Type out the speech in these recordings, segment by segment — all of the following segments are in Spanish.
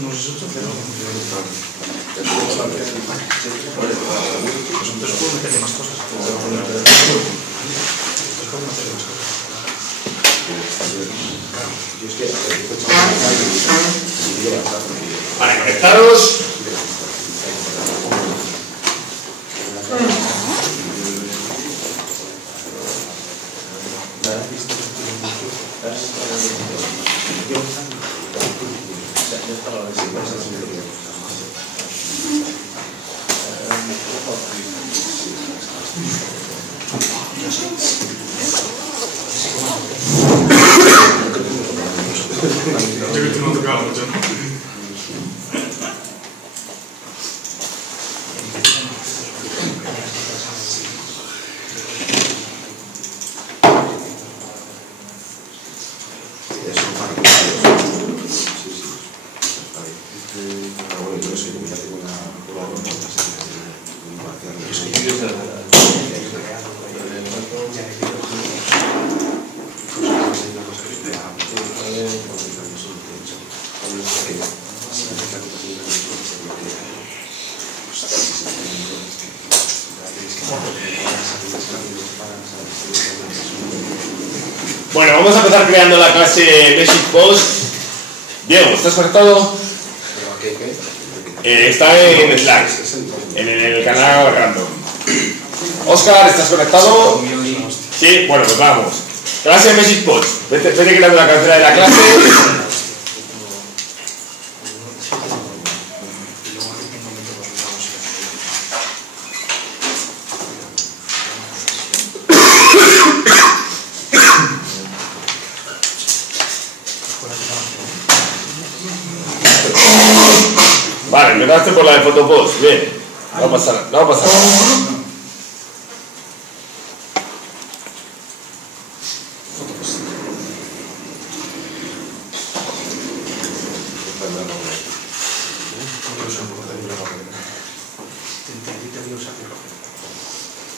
no los has hecho, pero... Entonces puedo meterle más cosas. Vale, conectados. Yo que tú no tocaba mucho, ¿no? Bueno, vamos a empezar creando la clase Basic Post. Diego, ¿estás conectado? Está en Slack, en el canal Random. Oscar, ¿estás conectado? Sí, bueno, pues vamos. Clase Basic Post. Vete creando la cabecera de la clase. Vale, empezaste por la de Photopost. Bien, no va a pasar nada.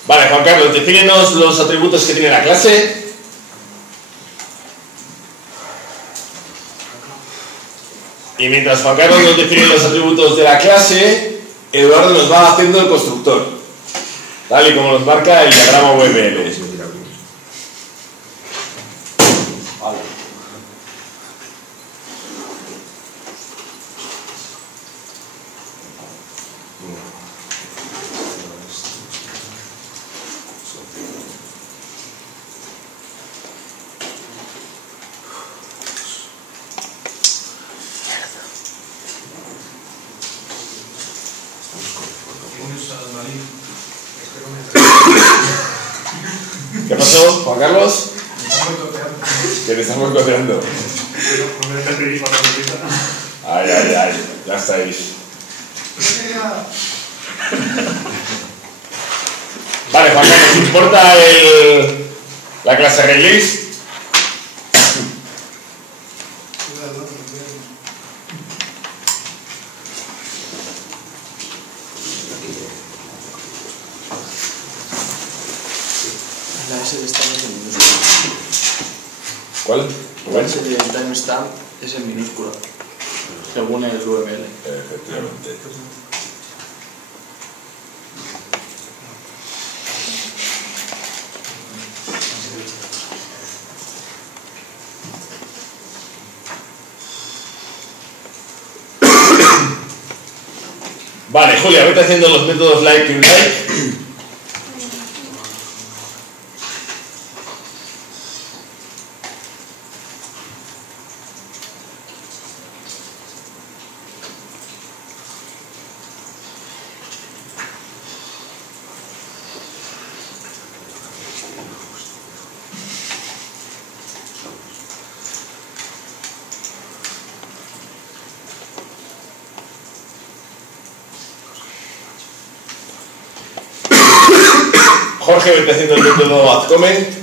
Vale, Juan Carlos, defínenos los atributos que tiene la clase. Y mientras Juan Carlos nos define los atributos de la clase, Eduardo nos va haciendo el constructor, tal y como nos marca el diagrama UML. ¿Qué pasó, Juan Carlos? Que me estamos copiando. Ay, ya estáis. Vale, Juan Carlos, ¿importa la clase release? La S de esta es en minúscula. ¿Cuál? La S de timestamp es en minúscula, según el UML. Efectivamente. Vale, Julia, vete haciendo los métodos like y like. Jorge, vete haciendo el método addComment.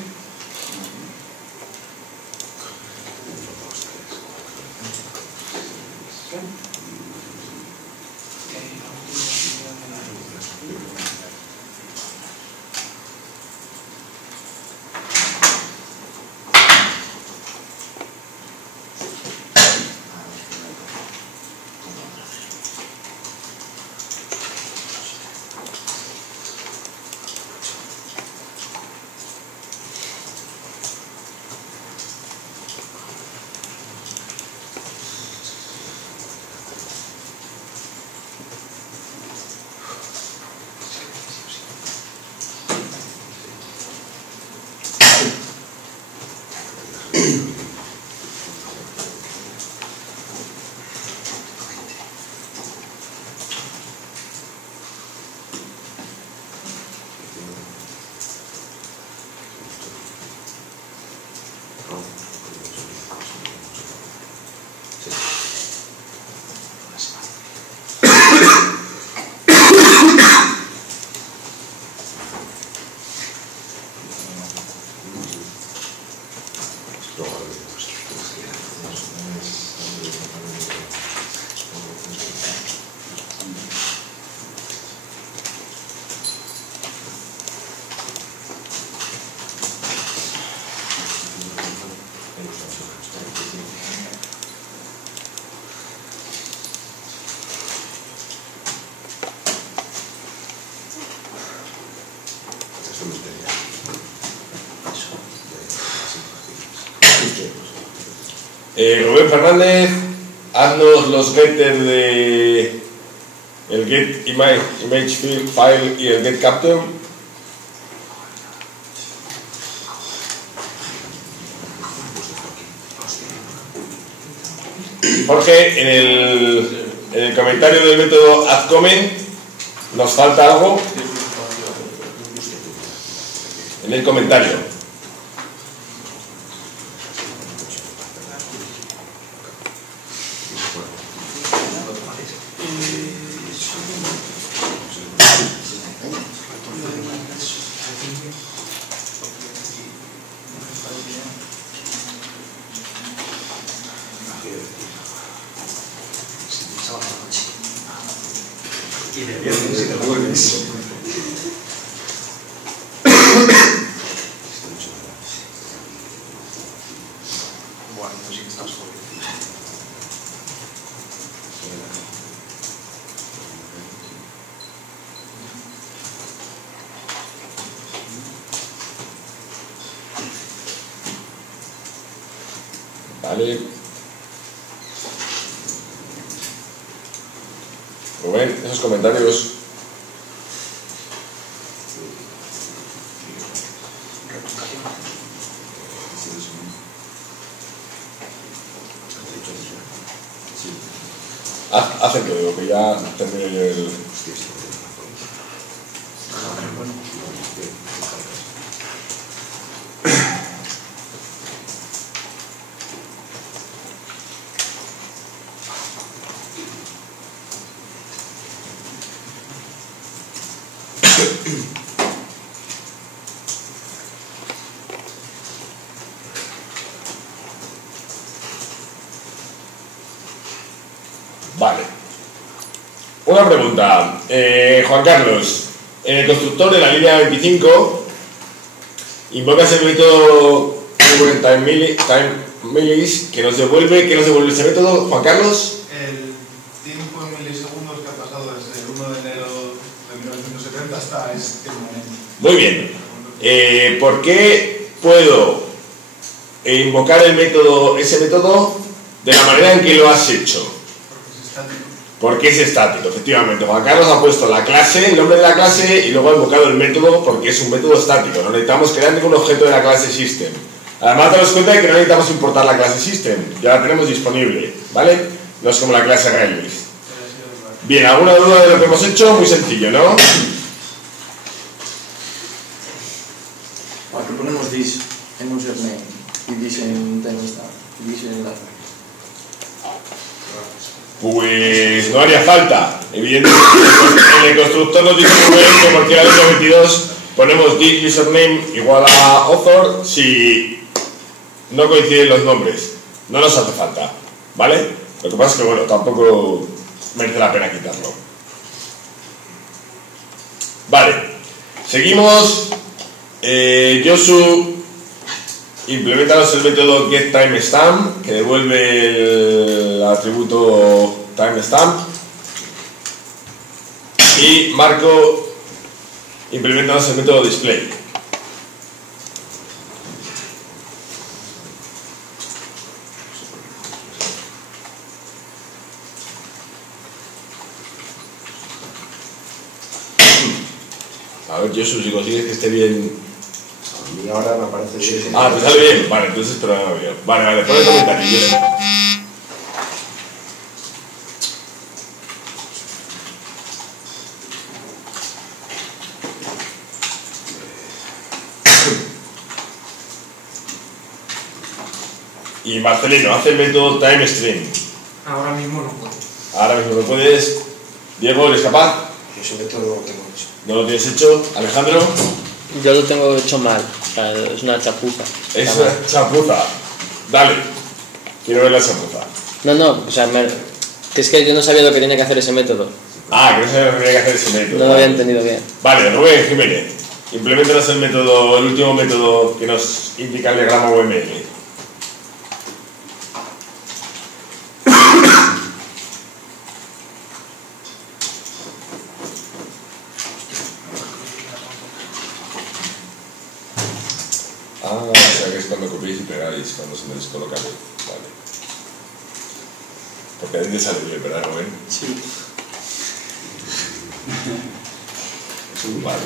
Rubén Fernández, haznos los getters de el get image file y el get capture. Jorge, en el comentario del método addComment nos falta algo. En el comentario. Y de viernes y de jueves. Bueno, no sé qué estás jodiendo. Vale. Rubén, esos comentarios. Hacen que digo que ya termine yo el. Vale. Una pregunta. Juan Carlos, en el constructor de la línea 25 invocas el método TimeMillis que nos devuelve ese método, Juan Carlos. El tiempo en milisegundos que ha pasado desde el 1 de enero de 1970 hasta este momento. Muy bien. ¿Por qué puedo invocar ese método de la manera en que lo has hecho? Porque es estático, efectivamente. Juan Carlos ha puesto la clase, el nombre de la clase y luego ha invocado el método porque es un método estático. No necesitamos crear ningún objeto de la clase system. Además, daros cuenta de que no necesitamos importar la clase system, ya la tenemos disponible, ¿vale? No es como la clase RealList. Bien, ¿alguna duda de lo que hemos hecho? Muy sencillo, ¿no? Aquí ponemos this en username y this en timestamp y this en la. Pues no haría falta. Evidentemente, en el constructor nos dice muy bien que por cada 22 ponemos this username igual a author si no coinciden los nombres. No nos hace falta, ¿vale? Lo que pasa es que, bueno, tampoco merece la pena quitarlo. Vale, seguimos. Josu, implementaros el método getTimestamp que devuelve el atributo timestamp. Y Marco, implementaros el método display. A ver, Josu, si consigues que esté bien. Y ahora me aparece bien. Ah, te sale bien. Vale, entonces problema mío. Vale, pon el comentario, Josu. Y Marcelino, hace el método timestream. Ahora mismo no puedo. Ahora mismo lo puedes. Diego, ¿eres capaz? Yo ese método no lo tengo hecho. ¿No lo tienes hecho? Alejandro. Yo lo tengo hecho mal, o sea, es una chapuza. Es Está mal. una chapuza. Dale. Quiero ver la chapuza. No, o sea, que es que yo no sabía lo que tenía que hacer ese método. Ah, que no sabía lo que tenía que hacer ese método. No lo había entendido bien. Vale, Rubén Jiménez. Implementaros el último método que nos indica el diagrama UML. Ah, o sea que es cuando copiáis y pegáis, cuando se me descoloca. Vale. Porque a ti te sale bien, ¿verdad, Rubén? Sí. Vale.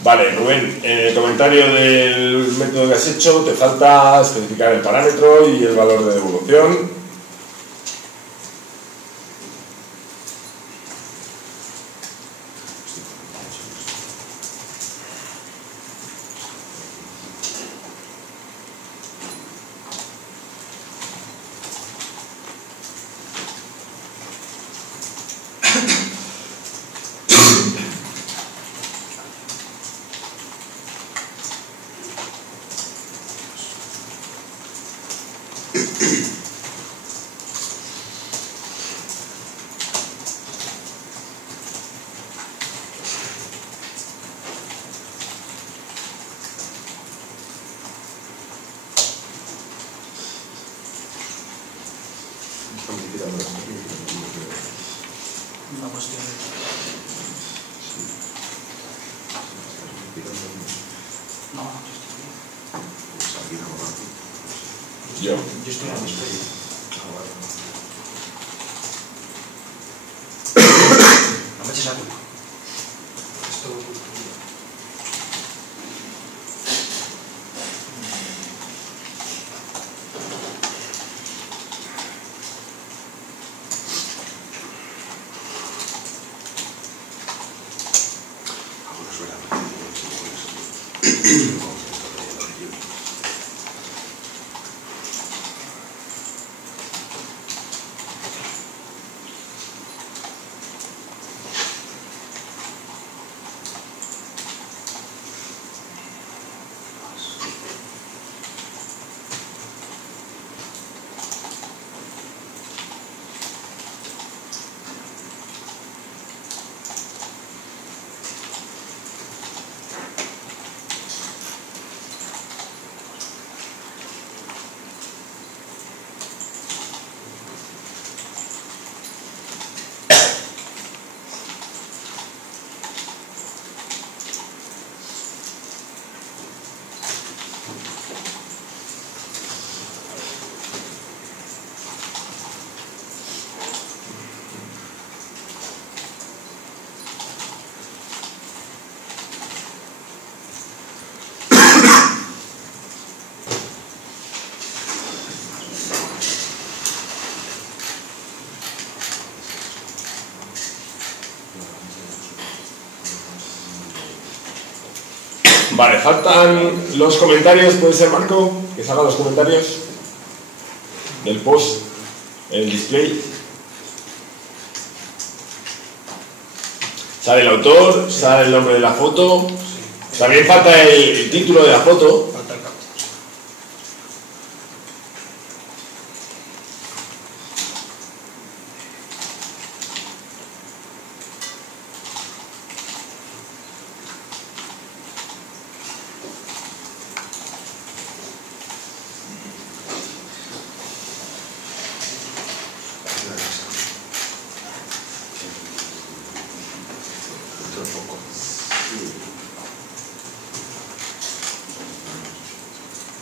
Vale, Rubén, en el comentario del método que has hecho te falta especificar el parámetro y el valor de devolución. Una cuestión de... No, Yo. yo estoy en estoy. No me eches la culpa. Es todo culpa tuya. Vale, faltan los comentarios, ¿puede ser, Marco? Que salgan los comentarios del post, el display. Sale el autor, sale el nombre de la foto. También falta el título de la foto. Falta el campo.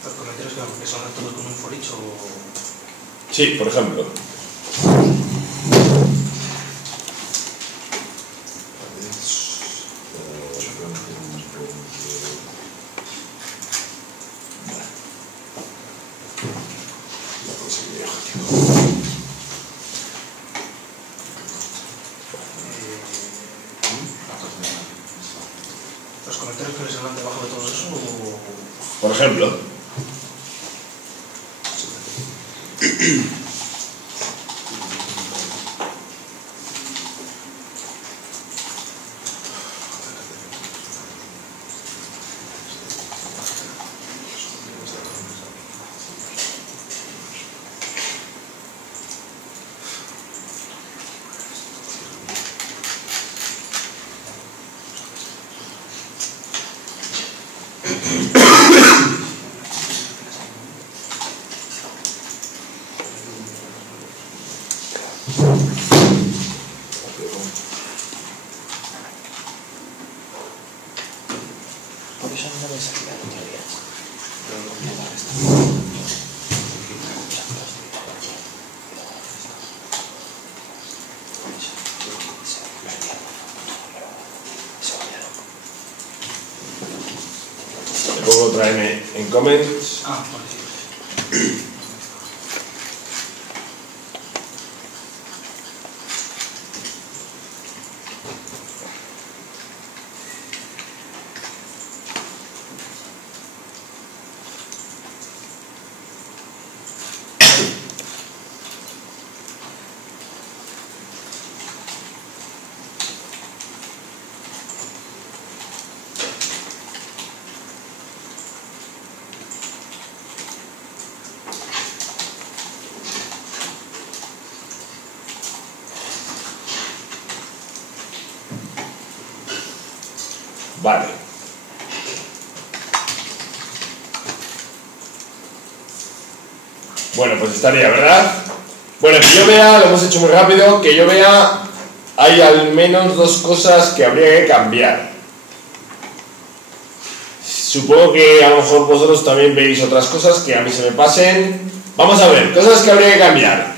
Los comentarios que son todos con un for each o... Sí, por ejemplo. Los comentarios que les hablan debajo de todo eso o... Por ejemplo. pongo otra N en comments. Ah, vale, sí. Vale. Bueno, pues estaría, ¿verdad? Bueno, que yo vea, lo hemos hecho muy rápido, que yo vea, hay al menos dos cosas que habría que cambiar. Supongo que a lo mejor vosotros también veis otras cosas que a mí se me pasen. Vamos a ver, cosas que habría que cambiar.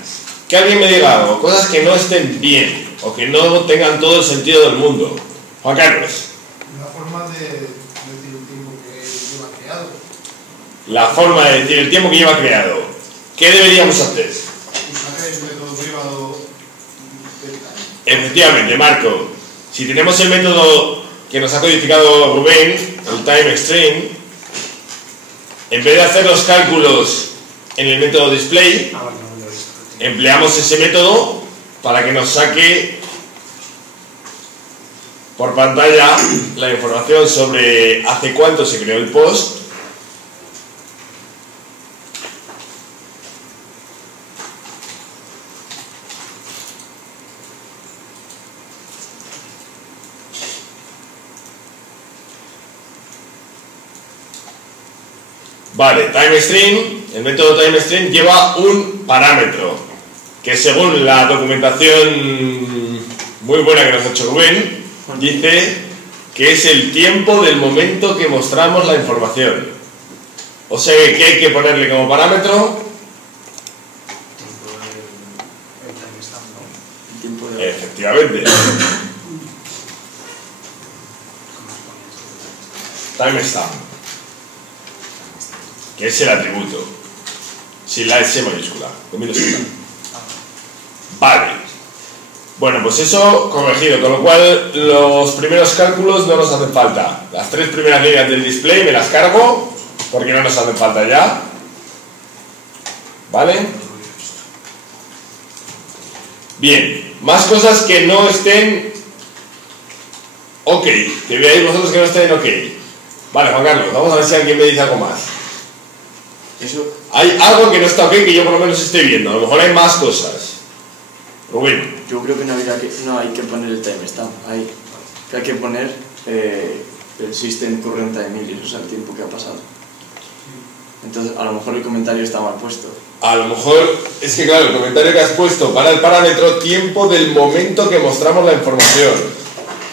Que alguien me diga algo, cosas que no estén bien o que no tengan todo el sentido del mundo. Juan Carlos. La forma de decir el tiempo que lleva creado. La forma de decir el tiempo que lleva creado. ¿Qué deberíamos hacer? Usar el método privado del time. Efectivamente, Marco. Si tenemos el método que nos ha codificado Rubén, el time string, en vez de hacer los cálculos en el método display, Ah, vale, no lo he visto. empleamos ese método para que nos saque por pantalla la información sobre hace cuánto se creó el post. Vale, timestring, el método timestring lleva un parámetro que según la documentación muy buena que nos ha hecho Rubén, dice que es el tiempo del momento que mostramos la información. O sea que hay que ponerle como parámetro El timestamp, ¿no? El tiempo de... efectivamente timestamp, que es el atributo sin la S mayúscula, con minúscula. Vale, bueno, pues eso corregido, con lo cual los primeros cálculos no nos hacen falta. Las tres primeras líneas del display me las cargo porque no nos hacen falta ya. ¿Vale? Bien, más cosas que no estén ok, que veáis vosotros que no estén ok. Vale, Juan Carlos, vamos a ver si alguien me dice algo más. Eso, Hay algo que no está ok que yo por lo menos esté viendo, a lo mejor hay más cosas. Rubén. yo creo que no hay que poner el timestamp, hay que poner el system current time millis, o sea, el tiempo que ha pasado. Entonces, a lo mejor el comentario está mal puesto. A lo mejor, es que claro, el comentario que has puesto para el parámetro tiempo del momento que mostramos la información.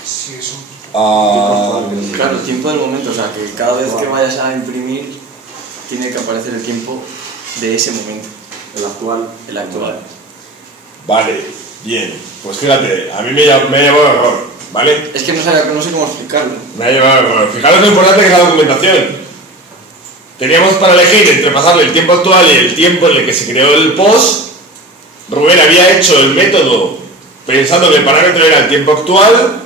Sí, eso. Claro, el tiempo del momento, o sea, que cada vez que vayas a imprimir tiene que aparecer el tiempo de ese momento. El actual. El actual. Vale, bien. Pues fíjate, a mí me ha llevado error, ¿vale? Es que no sé cómo explicarlo. Me ha llevado error. Fijaros lo importante que es la documentación. Teníamos para elegir entre pasarle el tiempo actual y el tiempo en el que se creó el post. Rubén había hecho el método pensando que el parámetro era el tiempo actual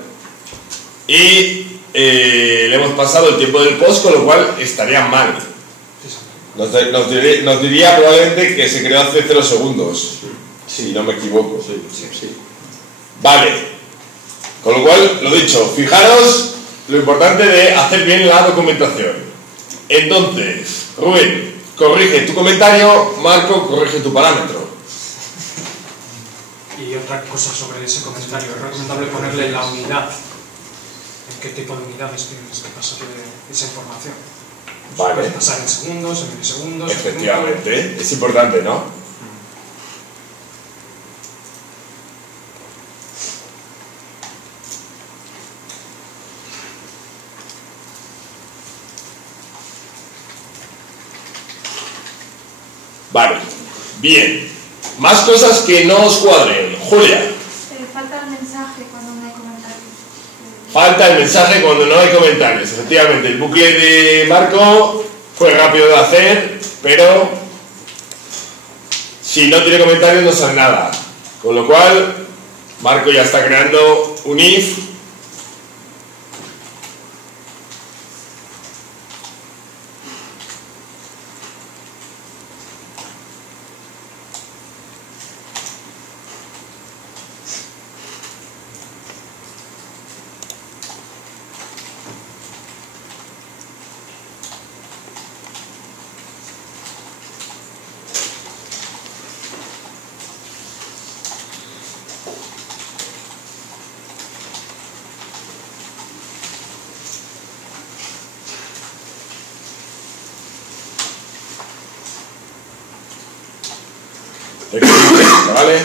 y le hemos pasado el tiempo del post, con lo cual estaría mal. Nos diría probablemente que se creó hace 0 segundos, si no me equivoco. Sí. Vale, con lo cual, lo dicho, fijaros lo importante de hacer bien la documentación. Entonces, Rubén, corrige tu comentario, Marco, corrige tu parámetro. Y otra cosa sobre ese comentario, es recomendable ponerle la unidad. ¿En qué tipo de unidades tienes que pasarle esa información? Vale. Puedes pasar en segundos, en milisegundos. Efectivamente, es importante, ¿no? Vale, bien. Más cosas que no os cuadren. Julia. Falta el mensaje cuando no hay comentarios. falta el mensaje cuando no hay comentarios. Efectivamente, el bucle de Marco fue rápido de hacer, pero si no tiene comentarios no sale nada. Con lo cual, Marco ya está creando un if. ¿Vale?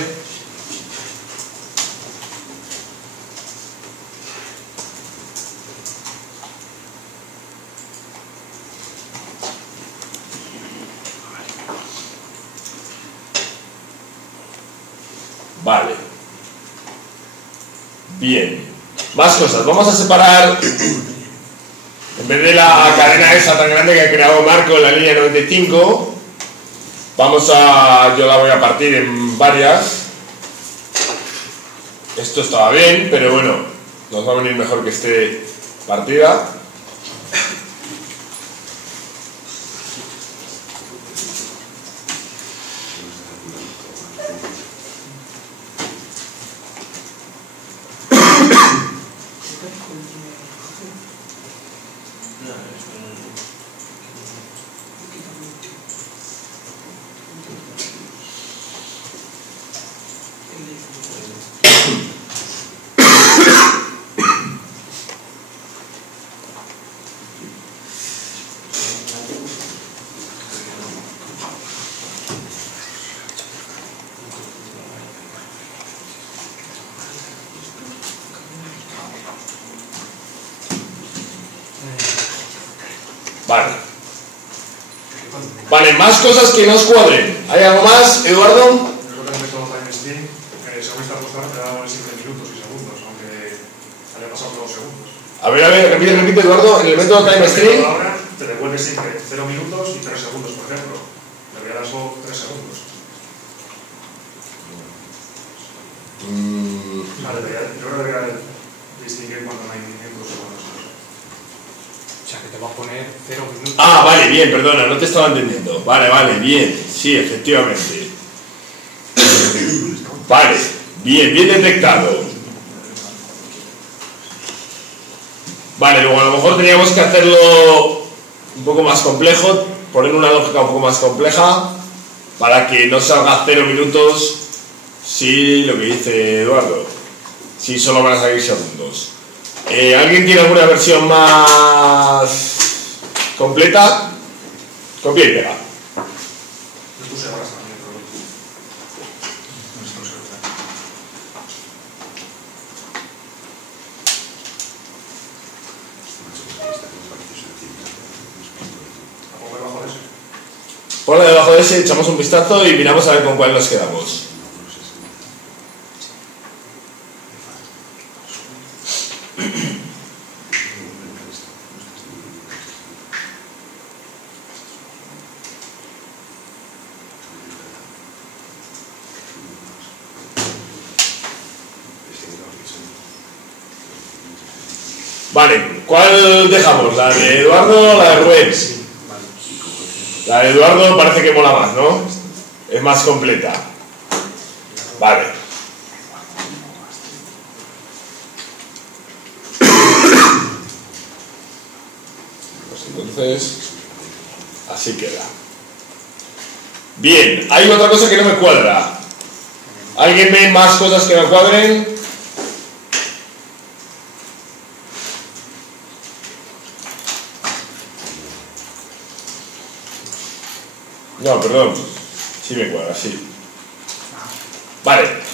Vale. Bien. Más cosas. Vamos a separar, en vez de la cadena esa tan grande que ha creado Marco en la línea 95, yo la voy a partir en varias. Esto estaba bien, pero bueno, nos va a venir mejor que esté partida. Vale, más cosas que no os cuadren. ¿Hay algo más, Eduardo? Yo creo que el método TimeStream, según esta postura, te da siempre minutos y segundos, aunque haya pasado por 2 segundos. A ver, repite, Eduardo. En el método TimeStream. Ahora te devuelve siempre 0 minutos y 3 segundos, por ejemplo. Le voy a dar solo 3 segundos. Vale, yo creo que debería distinguir cuando no hay minutos segundos. O sea, que te va a poner 0 minutos. Ah, vale, bien, perdona, no te estaba entendiendo. Vale, bien, sí, efectivamente. Vale, bien detectado. Vale, luego a lo mejor teníamos que hacerlo un poco más complejo, poner una lógica un poco más compleja para que no salga 0 minutos si lo que dice Eduardo, si solo van a salir segundos. ¿Alguien tiene alguna versión más completa? Copia y pega. Yo puse horas también, pero no sé. ¿Tampoco debajo de ese? Ponla debajo de ese, echamos un vistazo y miramos a ver con cuál nos quedamos. Vale, ¿cuál dejamos? ¿La de Eduardo o la de Rubén? Sí, vale. La de Eduardo parece que mola más, ¿no? Es más completa. Vale. Pues entonces, así queda. Bien, hay otra cosa que no me cuadra. ¿Alguien ve más cosas que no cuadren? No, perdón. Sí me cuadra, sí. Vale.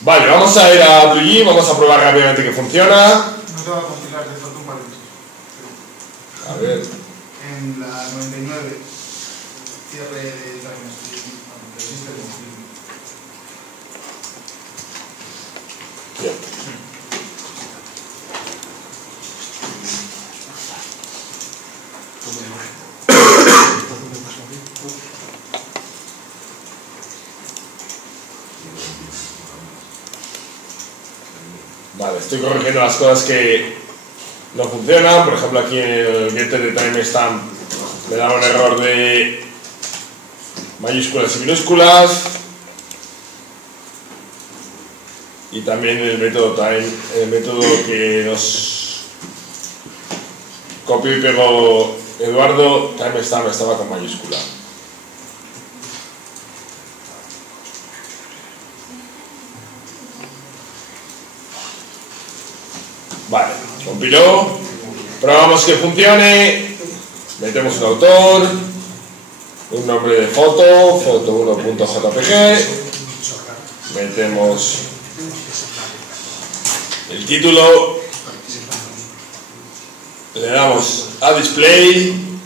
Vale, vamos a ir a BlueG, vamos a probar rápidamente que funciona. No te va a compilar, te falta un paréntesis. A ver. En la 99, cierre de TimeStream, aunque existe el confirme. Bien. Vale, estoy corrigiendo las cosas que no funcionan. Por ejemplo, aquí en el getter de timestamp me da un error de mayúsculas y minúsculas. Y también el método time, el método que nos copió y pegó Eduardo, timestamp estaba con mayúscula. Vale, compiló, probamos que funcione, metemos un autor, un nombre de foto, foto1.jpg, metemos el título, le damos a display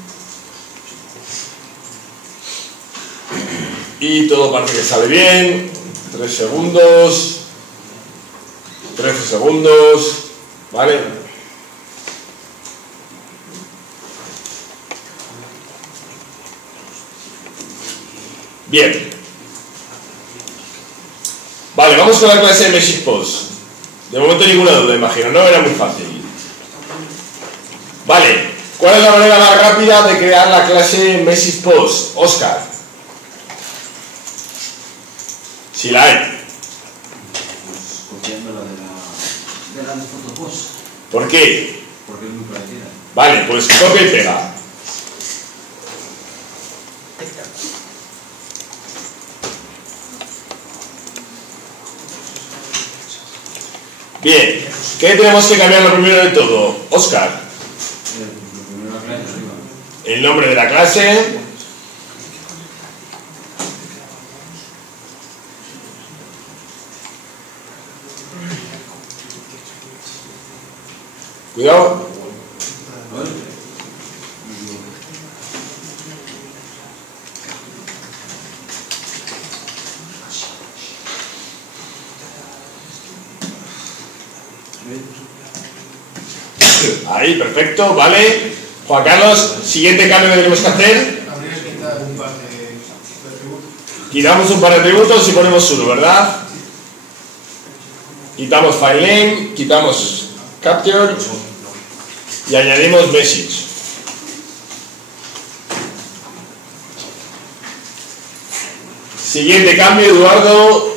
y todo parece que sale bien. 3 segundos, 13 segundos, ¿vale? Bien. Vale, vamos con la clase de Message Post. De momento ninguna duda, imagino, no era muy fácil. Vale, ¿cuál es la manera más rápida de crear la clase Message Post? Oscar. Si la hay. Pues copiando la de la fotopost. ¿Por qué? Porque es muy parecida. Vale, pues copia y pega. Bien, ¿qué tenemos que cambiar lo primero de todo? Oscar. Lo primero la clase arriba. El nombre de la clase. Cuidado. Ahí, perfecto, vale. Juan Carlos, siguiente cambio que tenemos que hacer. Habría que quitar un par de atributos. Quitamos un par de atributos y ponemos uno, ¿verdad? Quitamos file name, quitamos capture y añadimos message. Siguiente cambio, Eduardo.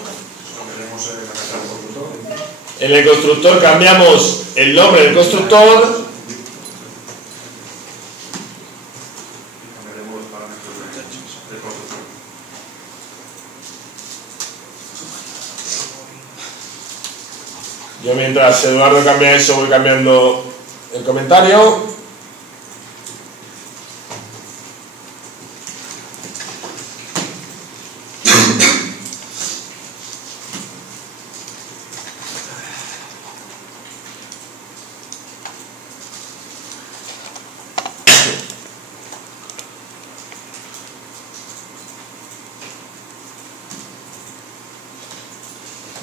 En el constructor cambiamos el nombre del constructor. Yo mientras Eduardo cambia eso voy cambiando el comentario.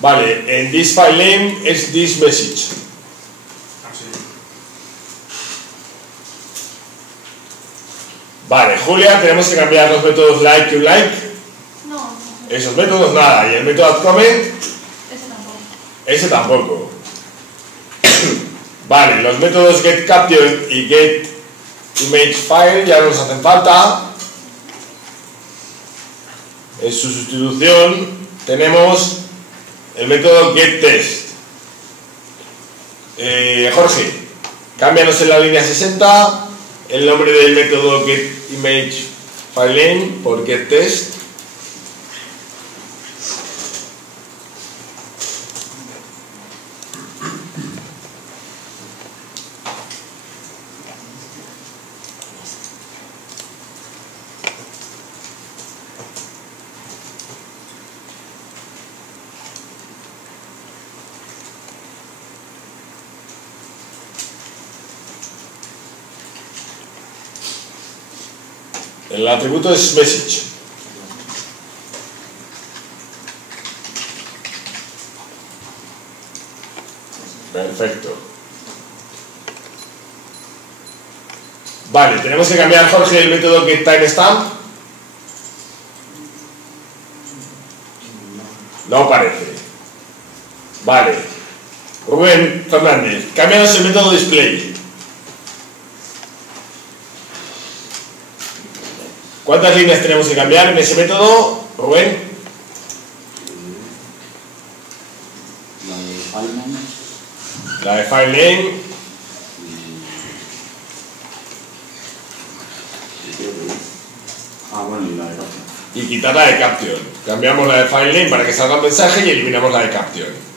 Vale, en this file name es this message. Vale, Julia, tenemos que cambiar los métodos like y unlike. No. Esos métodos nada, y el método addComment. Ese tampoco. Ese tampoco. Vale, los métodos getCapture y getImageFile ya no nos hacen falta. En su sustitución tenemos el método getTest. Jorge, cámbianos en la línea 60 el nombre del método getImageFileName por getTest. El atributo es message. Perfecto. Vale, tenemos que cambiar, Jorge, el método getTimestamp. No parece. Vale. Rubén Fernández, cámbianos el método display. ¿Cuántas líneas tenemos que cambiar en ese método, Rubén? La de file name. Bueno, y la de caption. Y quitar la de caption. Cambiamos la de file name para que salga el mensaje y eliminamos la de caption.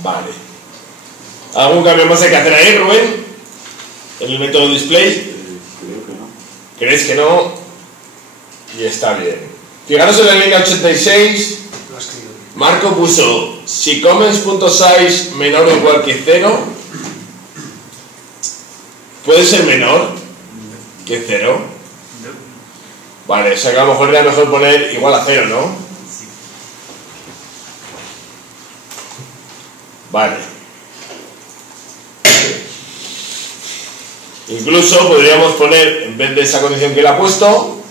Vale. ¿Algún cambio más hay que hacer ahí, Rubén? ¿En el método display? Creo que no. ¿Crees que no? Y está bien. Fijaros en la línea 86. Marco puso si comments.size menor o igual que 0. ¿Puede ser menor que 0? Vale, o sea que a lo mejor era mejor poner igual a 0, ¿no? Vale. Incluso podríamos poner, en vez de esa condición que él ha puesto,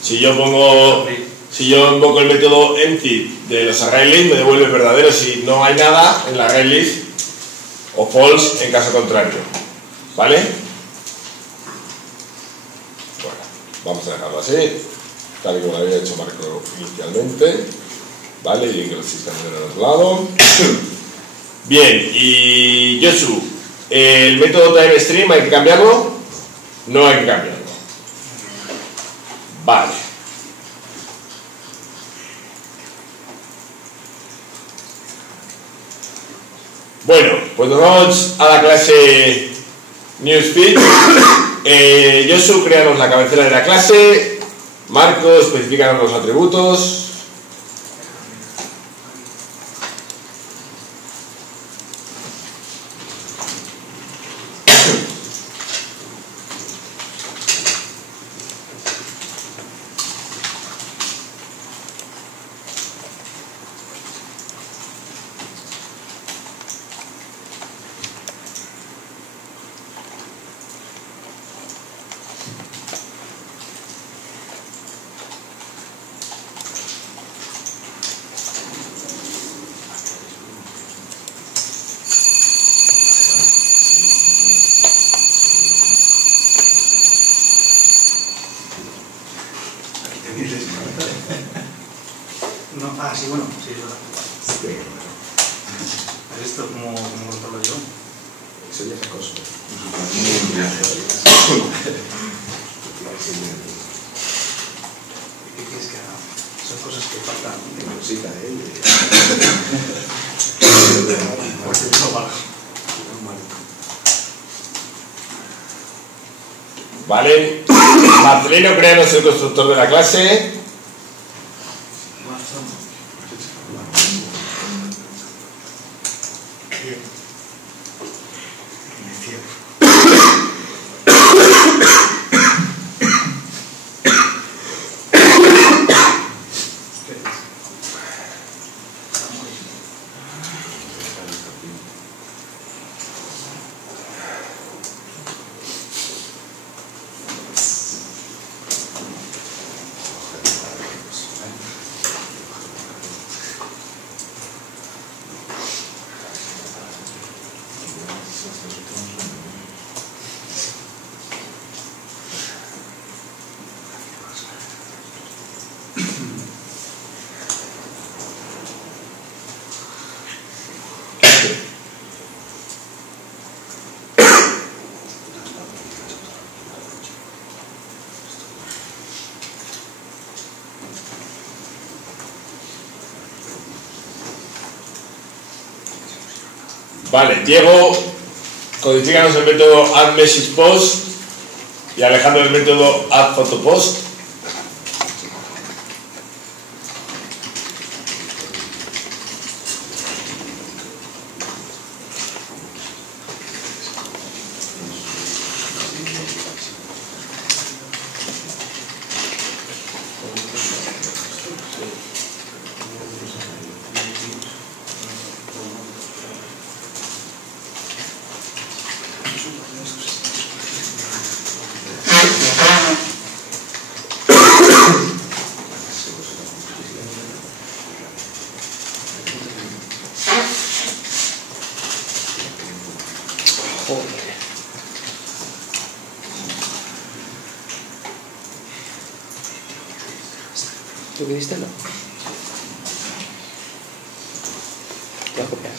si yo invoco el método empty de los ArrayList, me devuelve verdadero si no hay nada en la ArrayList o false en caso contrario. ¿Vale? Bueno, vamos a dejarlo así, tal y como lo había hecho Marco inicialmente. Vale, y que los sistemas de los lados. Bien, y Josu, ¿el método TimeStream hay que cambiarlo? No hay que cambiarlo. Vale. Bueno, pues nos vamos a la clase Newsfeed. Josu, créanos la cabecera de la clase. Marco, especificanos los atributos. Sí, bueno, sí, es verdad. ¿Esto cómo controlo yo? Eso ya es costo. ¿Qué quieres que haga? Son cosas que faltan. Necesita él. Porque no vale. Vale. Marcelino, créanos el constructor de la clase. Vale, Diego, codifícanos el método addMessagePost y Alejandro el método addPhotoPost. ¿Tú qué diste? No. Te voy a copiar.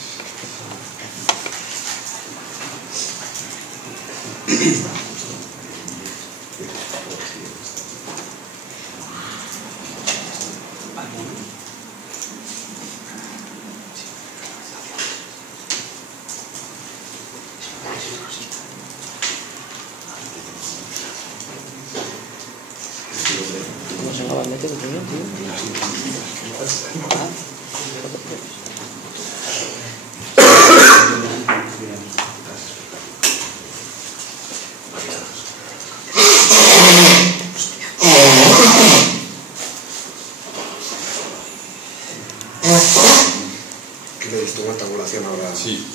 ¿Cómo se llamaba el método, tío? ¿Qué le diste una tabulación ahora? Sí.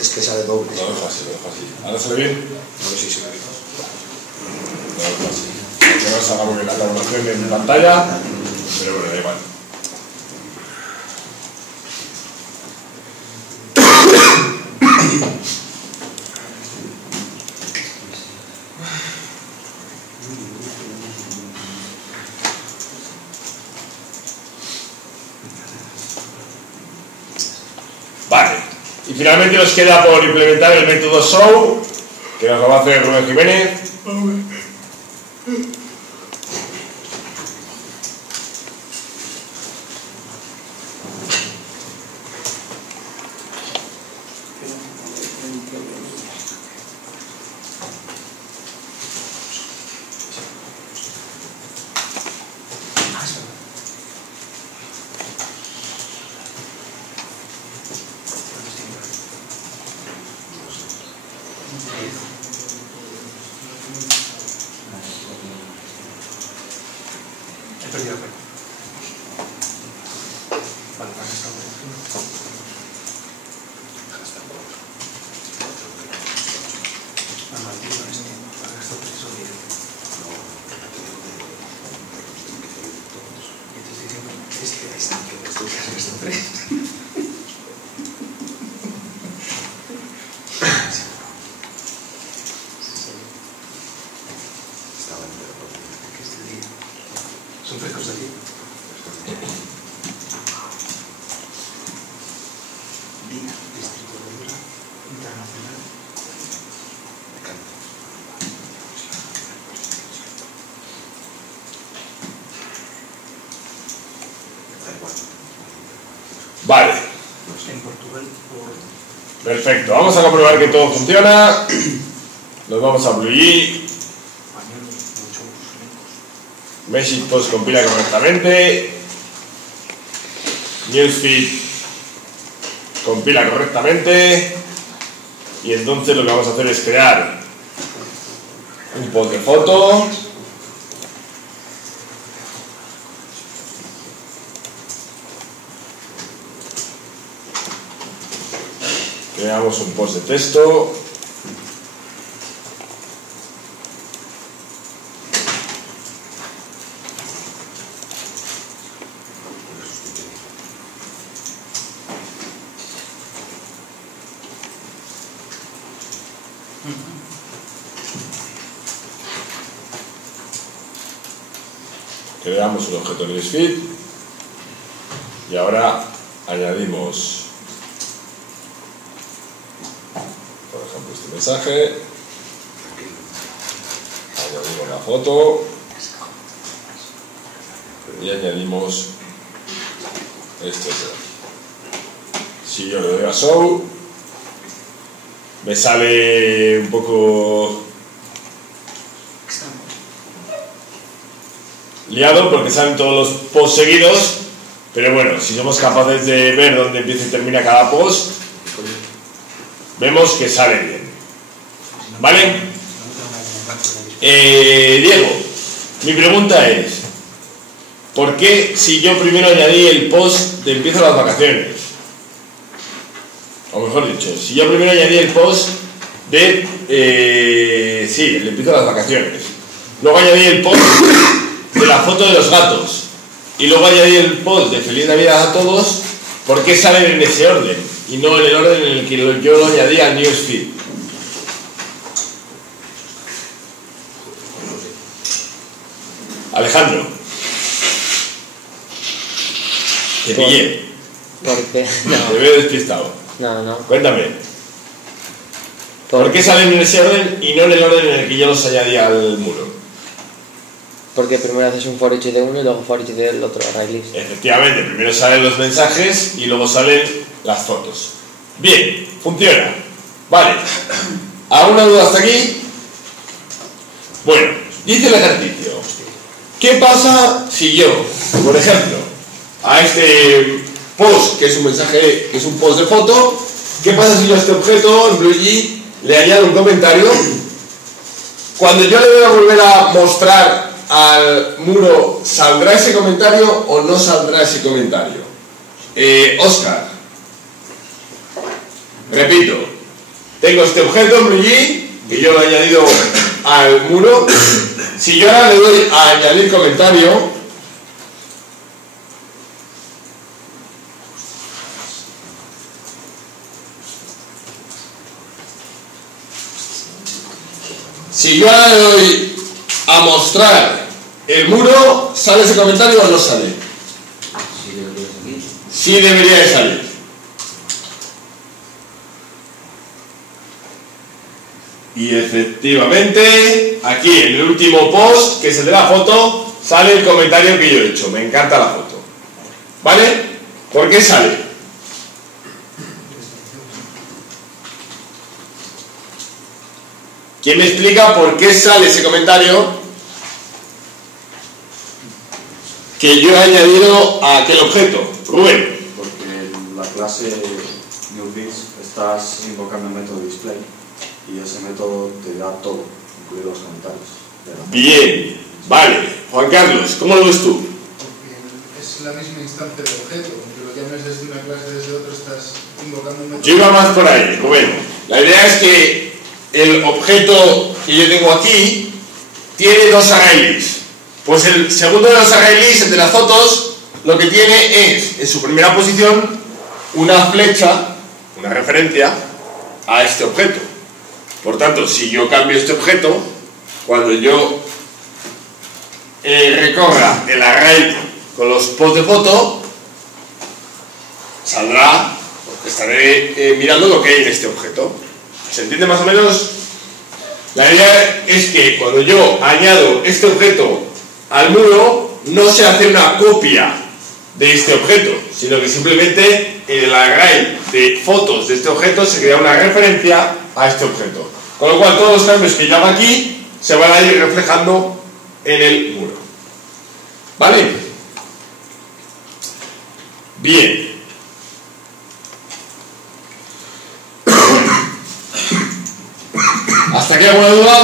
Es que sale doble. Lo dejo así, lo dejo así. ¿Ahora sale bien? A ver si se ve. Lo dejo así. Que no salga muy bien la tabulación en pantalla, pero bueno, da igual. Vale, y finalmente nos queda por implementar el método show, que nos lo va a hacer Rubén Jiménez. He perdido el reto. Vale, acá está. Ah, maldito este. Acá está preciso de... Y te estoy diciendo, este es el que te estoy haciendo estos tres. Son frescos de aquí. Día Distribuidora Internacional de Cáncer. Vale, En Portugal, por... perfecto. Vamos a comprobar que todo funciona. Nos vamos a Blue G. Español, muchos elencos. MessagePost compila correctamente. Newsfeed compila correctamente. Y entonces lo que vamos a hacer es crear un post de foto. Creamos un post de texto. Creamos un objeto newsfeed y ahora añadimos, por ejemplo, este mensaje, añadimos la foto y añadimos este. Si yo le doy a show, me sale un poco liado porque salen todos los posts seguidos, pero bueno, si somos capaces de ver dónde empieza y termina cada post, vemos que sale bien. ¿Vale? Diego, mi pregunta es, ¿por qué si yo primero añadí el post de empiezo las vacaciones? O mejor dicho, si yo primero añadí el post de el empiezo las vacaciones, luego añadí el post de la foto de los gatos y luego añadí el post de feliz Navidad a todos, ¿por qué salen en ese orden y no en el orden en el que yo lo añadí al newsfeed? Alejandro, te pillé. ¿Por qué? No. Te veo despistado. No. Cuéntame. ¿Por qué salen en ese orden y no en el orden en el que yo los añadí al muro? Porque primero haces un for each de uno y luego for each del otro array list. Efectivamente, primero salen los mensajes y luego salen las fotos. Bien, funciona. Vale. ¿Alguna duda hasta aquí? Bueno, dice el ejercicio. ¿Qué pasa si yo, por ejemplo, a este post, que es un mensaje, que es un post de foto, qué pasa si yo a este objeto, en BlueG, le añado un comentario? Cuando yo le voy a volver a mostrar al muro, ¿saldrá ese comentario o no saldrá ese comentario? Oscar, repito, tengo este objeto en BlueG, que yo lo he añadido al muro. Si yo ahora le doy a añadir comentario, si yo ahora le doy a mostrar el muro, ¿sale ese comentario o no sale? Sí debería de salir. Y efectivamente, aquí en el último post, que es el de la foto, sale el comentario que yo he hecho. Me encanta la foto. ¿Vale? ¿Por qué sale? ¿Quién me explica por qué sale ese comentario que yo he añadido a aquel objeto? Rubén. Porque en la clase newBits estás invocando el método display y ese método te da todo, incluidos los comentarios. Bien, vale. Juan Carlos, ¿cómo lo ves tú? Porque es la misma instancia del objeto, aunque lo llames desde una clase desde otra, estás invocando un método. Yo iba más por ahí, Rubén. La idea es que el objeto que yo tengo aquí tiene dos arrays. Pues el segundo de los arrays, el de las fotos, lo que tiene es, en su primera posición, una flecha, una referencia a este objeto. Por tanto, si yo cambio este objeto, cuando yo recorra el array con los posts de foto, saldrá, porque estaré mirando lo que hay en este objeto. ¿Se entiende más o menos? La idea es que cuando yo añado este objeto al muro, no se hace una copia de este objeto, sino que simplemente en el array de fotos de este objeto se crea una referencia a este objeto. Con lo cual todos los cambios que yo hago aquí se van a ir reflejando en el muro. ¿Vale? Bien. ¿Hasta aquí alguna duda?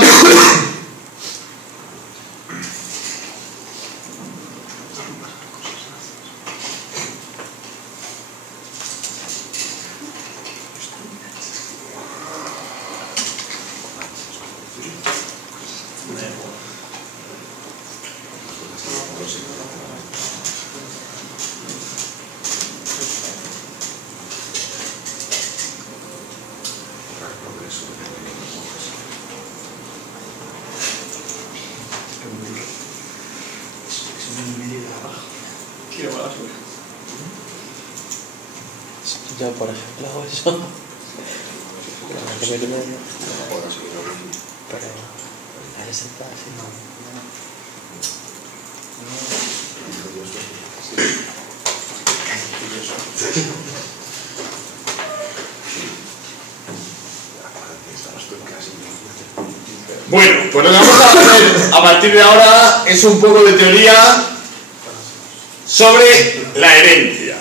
Yo, por ejemplo, hago eso. Pero a ese así no. Bueno, pues lo que vamos a hacer a partir de ahora es un poco de teoría sobre la herencia.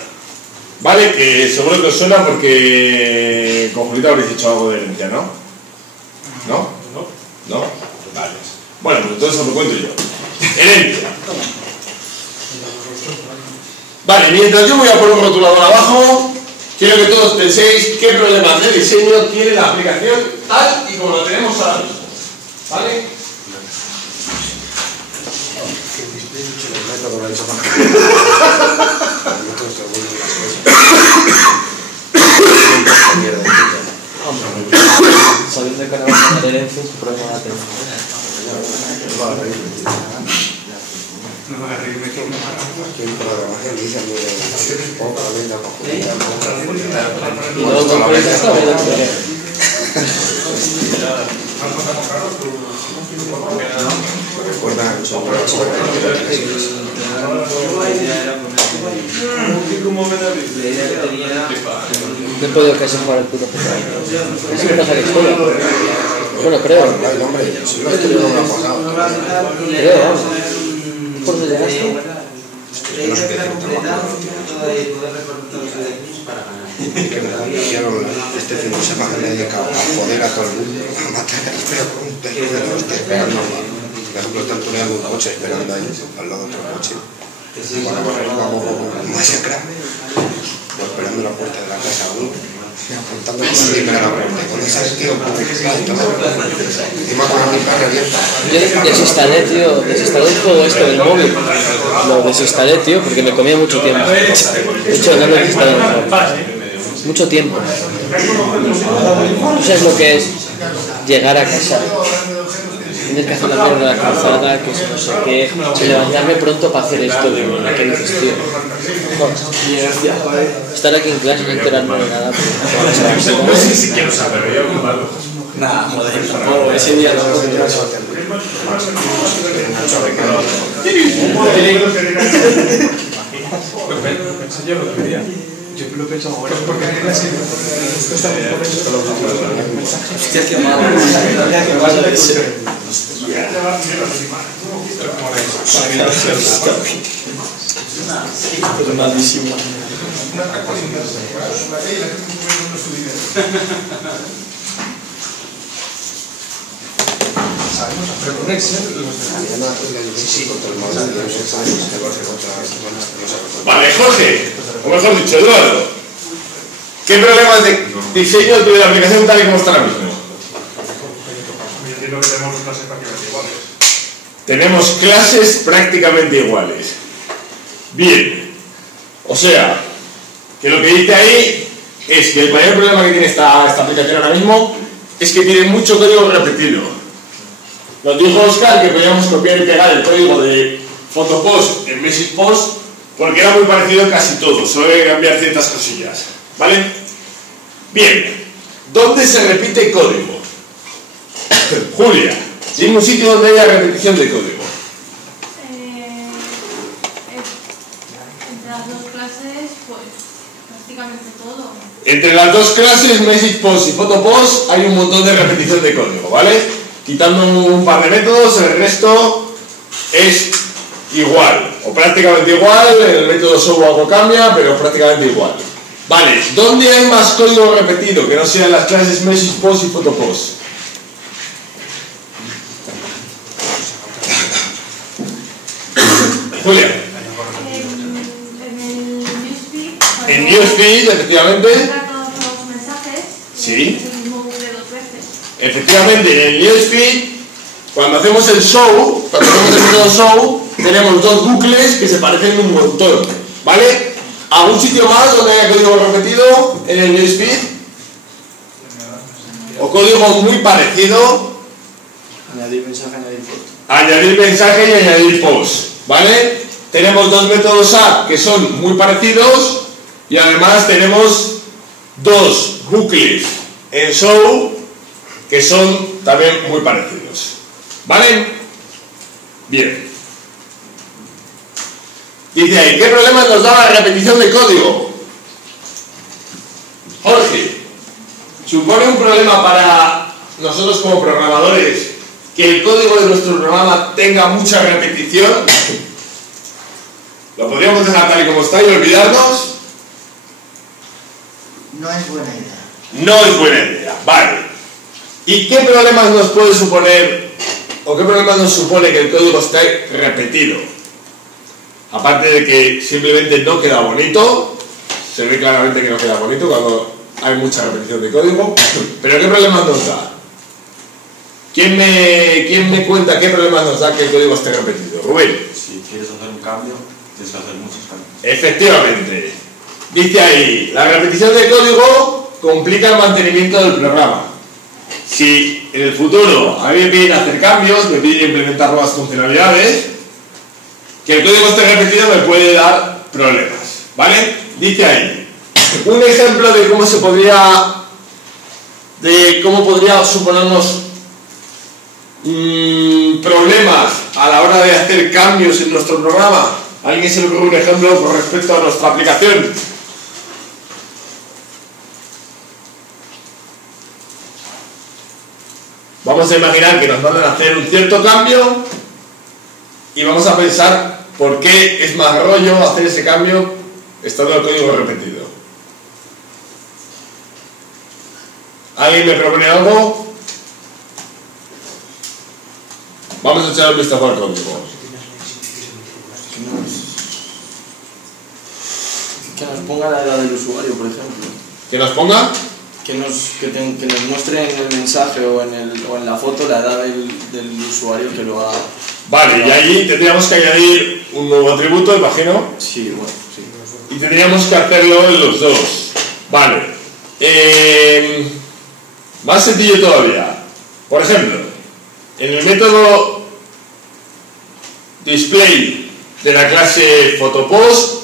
¿Vale? Que seguro que os suena porque con Julita habréis hecho algo de herencia, ¿no? ¿No? ¿No? Vale. Bueno, pues entonces os lo cuento yo. Herencia. Vale, mientras yo voy a poner un rotulador abajo, quiero que todos penséis qué problemas de diseño tiene la aplicación tal y como lo tenemos ahora mismo. ¿Vale? Sabiendo que no vas a tener herencia, su problema va a tener. No me voy a reírme que no. Y luego con prensa está bien. No he podido casi jugar al puto juego. Eso me pasa la historia. Bueno, creo. Creo, vamos. ¿Por dónde llegaste? Este fin de semana me he dedicado a joder a todo el mundo, a matar a un perro de los que pegan normal. Por ejemplo, están tuneando un coche esperando ahí, al lado de otro coche. Y van a correr masacrarme, esperando en la puerta de la casa a uno, apuntando con el timbre a la puerta. Cuando sabes, tío, encima con la ventana abierta. Yo desinstalé, tío, desinstalé el juego este del móvil. Lo desinstalé, tío, porque me comía mucho tiempo. De hecho, no lo desinstalé el juego. Mucho tiempo. ¿Tú sabes lo que es llegar a casa? Tener que hacer la mierda de la calzada, que eso no sé qué, levantarme pronto para hacer esto, ¿qué dices, tío? Estar aquí en clase y no enterarme de nada. No sé si quiero saber, yo malo. Nada, joder, tampoco, ese día no lo Pensé yo lo que quería. Yo lo he pensado ahora. Porque así. Hostia, qué malo. Qué malo de ser. Es malísimo. Vale, Jorge, o mejor dicho, Eduardo, ¿qué problemas de diseño tiene la aplicación tal y como está ahora mismo? Entiendo que tenemos clases prácticamente iguales. Tenemos clases prácticamente iguales. Bien, o sea, que lo que dice ahí es que el mayor problema que tiene esta aplicación ahora mismo es que tiene mucho código repetido. Nos dijo Oscar que podíamos copiar y pegar el código de PhotoPost en MessagePost porque era muy parecido en casi todo, solo hay que cambiar ciertas cosillas, ¿vale? Bien, ¿dónde se repite código? Julia, dime un sitio donde haya repetición de código. Entre las dos clases, pues prácticamente todo. Entre las dos clases, MessagePost y PhotoPost, hay un montón de repetición de código, ¿vale? Quitando un par de métodos, el resto es igual, o prácticamente igual. El método show algo cambia, pero prácticamente igual. Vale, ¿dónde hay más código repetido que no sean las clases MessagePost y PhotoPost? Julia. En Newsfeed, efectivamente. Sí. Efectivamente, en el Newsfeed, cuando hacemos el show, cuando hacemos el método show, tenemos dos bucles que se parecen un montón, ¿vale? ¿Algún sitio más donde haya código repetido en el Newsfeed? ¿O código muy parecido? Añadir mensaje, añadir post. Añadir mensaje y añadir post, ¿vale? Tenemos dos métodos add que son muy parecidos y además tenemos dos bucles en show que son también muy parecidos, ¿vale? Bien. Dice ahí, ¿qué problemas nos da la repetición de código? Jorge, ¿supone un problema para nosotros como programadores que el código de nuestro programa tenga mucha repetición? ¿Lo podríamos dejar tal y como está y olvidarnos? No es buena idea. No es buena idea, vale. ¿Y qué problemas nos puede suponer, o qué problemas nos supone que el código esté repetido? Aparte de que simplemente no queda bonito, se ve claramente que no queda bonito cuando hay mucha repetición de código, pero ¿qué problemas nos da? ¿Quién me cuenta qué problemas nos da que el código esté repetido? Rubén. Si quieres hacer un cambio, tienes que hacer muchos cambios. Efectivamente. Dice ahí, la repetición de código complica el mantenimiento del programa. Si en el futuro a mí me piden hacer cambios, me piden implementar nuevas funcionalidades, que el código esté repetido me puede dar problemas, ¿vale? Dice ahí, un ejemplo de cómo podría suponernos problemas a la hora de hacer cambios en nuestro programa. ¿Alguien se le ocurre un ejemplo con respecto a nuestra aplicación? Vamos a imaginar que nos mandan a hacer un cierto cambio y vamos a pensar por qué es más rollo hacer ese cambio estando el código repetido. ¿Alguien me propone algo? Vamos a echar un vistazo al código. Que nos ponga la edad del usuario, por ejemplo. ¿Que nos ponga? Que nos muestre en el mensaje o en la foto la edad del usuario que lo ha... Vale, y ahí tendríamos que añadir un nuevo atributo, imagino. Sí, bueno, sí. Y tendríamos que hacerlo en los dos. Vale. Más sencillo todavía. Por ejemplo, en el método display de la clase photopost,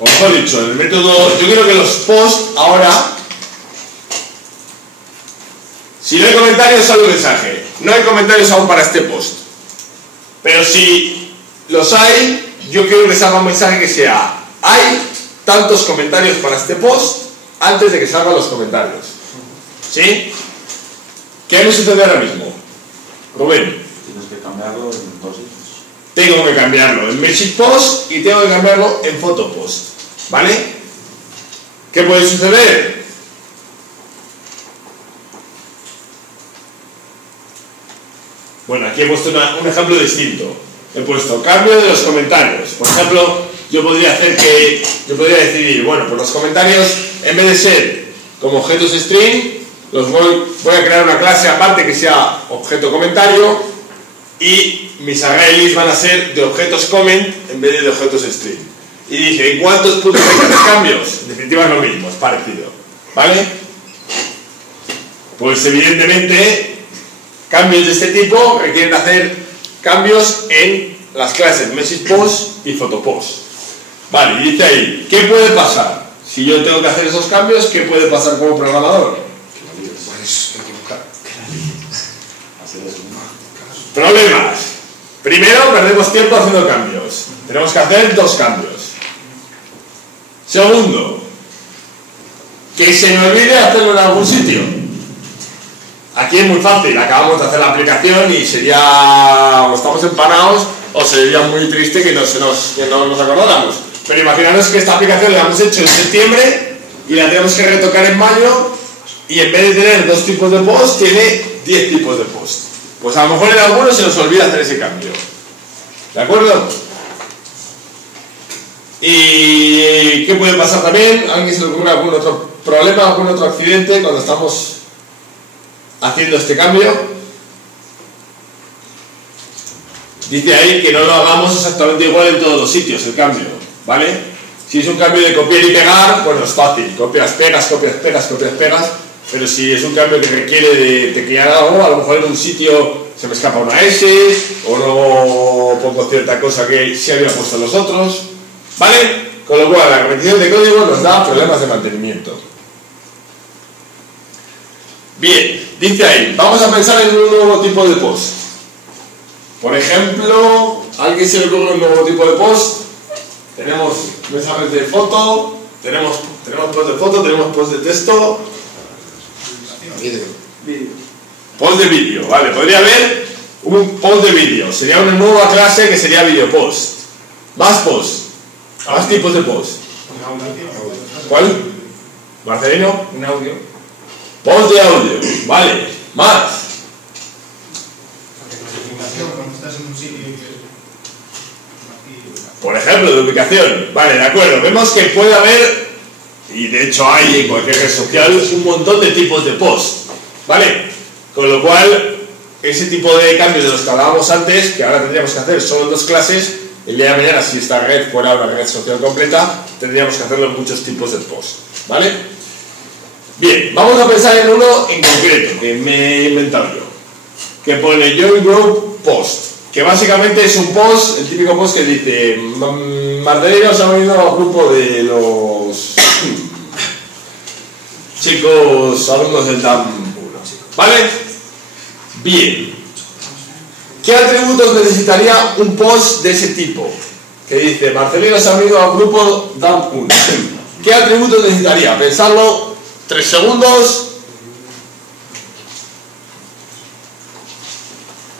o mejor dicho, en el método, yo quiero que los posts ahora, si no hay comentarios, sale un mensaje. No hay comentarios aún para este post. Pero si los hay, yo quiero que salga un mensaje que sea: hay tantos comentarios para este post antes de que salgan los comentarios. ¿Sí? ¿Qué me sucede ahora mismo? Rubén. Tienes que cambiarlo en dos sitios. Tengo que cambiarlo en message post y tengo que cambiarlo en photo post. ¿Vale? ¿Qué puede suceder? Bueno, aquí he puesto un ejemplo distinto. He puesto cambio de los comentarios. Por ejemplo, yo podría decidir, bueno, pues los comentarios, en vez de ser como objetos string, voy a crear una clase aparte que sea objeto comentario, y mis arrays van a ser de objetos comment en vez de objetos string. Y dije, ¿en cuántos puntos hay que hacer cambios? En definitiva es lo mismo, es parecido. ¿Vale? Pues evidentemente, cambios de este tipo requieren hacer cambios en las clases messagePost y photopost. Vale, y dice ahí, ¿qué puede pasar? Si yo tengo que hacer esos cambios, ¿qué puede pasar como programador? Puedes equivocar. Problemas. Primero, perdemos tiempo haciendo cambios. Tenemos que hacer dos cambios. Segundo, que se me olvide hacerlo en algún sitio. Aquí es muy fácil, acabamos de hacer la aplicación y sería, o estamos empanados, o sería muy triste que no nos acordáramos. Pero imaginaros que esta aplicación la hemos hecho en septiembre y la tenemos que retocar en mayo, y en vez de tener 2 tipos de post, tiene 10 tipos de post. Pues a lo mejor en algunos se nos olvida hacer ese cambio. ¿De acuerdo? ¿Y qué puede pasar también? ¿A alguien se le ocurre algún otro problema, algún otro accidente cuando estamos haciendo este cambio? Dice ahí que no lo hagamos exactamente igual en todos los sitios, el cambio, ¿vale? Si es un cambio de copiar y pegar, bueno, es fácil, copias, pegas, copias, pegas, copias, pegas. Pero si es un cambio que requiere de teclear algo, a lo mejor en un sitio se me escapa una S, o no pongo cierta cosa que sí había puesto en los otros, ¿vale? Con lo cual, la repetición de código nos da problemas de mantenimiento. Bien, dice ahí, vamos a pensar en un nuevo tipo de post. Por ejemplo, ¿a alguien se le ocurre un nuevo tipo de post? Tenemos mensajes de foto, tenemos post de foto, tenemos post de texto. Vídeo. Post de vídeo, vale, podría haber un post de vídeo, sería una nueva clase que sería video post. Más post, más tipos de post. ¿Cuál? Marcelino. Un audio. Post de audio, vale, más. Cuando estás en un sitio Por ejemplo, de ubicación, vale, de acuerdo, vemos que puede haber, y de hecho hay en cualquier red social, un montón de tipos de post, ¿vale? Con lo cual, ese tipo de cambios de los que hablábamos antes, que ahora tendríamos que hacer solo en 2 clases, el día de mañana, si esta red fuera una red social completa, tendríamos que hacerlo en muchos tipos de post, ¿vale? Bien, vamos a pensar en uno en concreto, que me he inventado yo, que pone Join Group Post, que básicamente es un post, el típico post que dice Marcelino se ha unido al grupo de los chicos alumnos del DAM 1, ¿vale? Bien, ¿qué atributos necesitaría un post de ese tipo? Que dice Marcelino se ha unido al grupo DAM 1. ¿Qué atributos necesitaría? Pensarlo 3 segundos.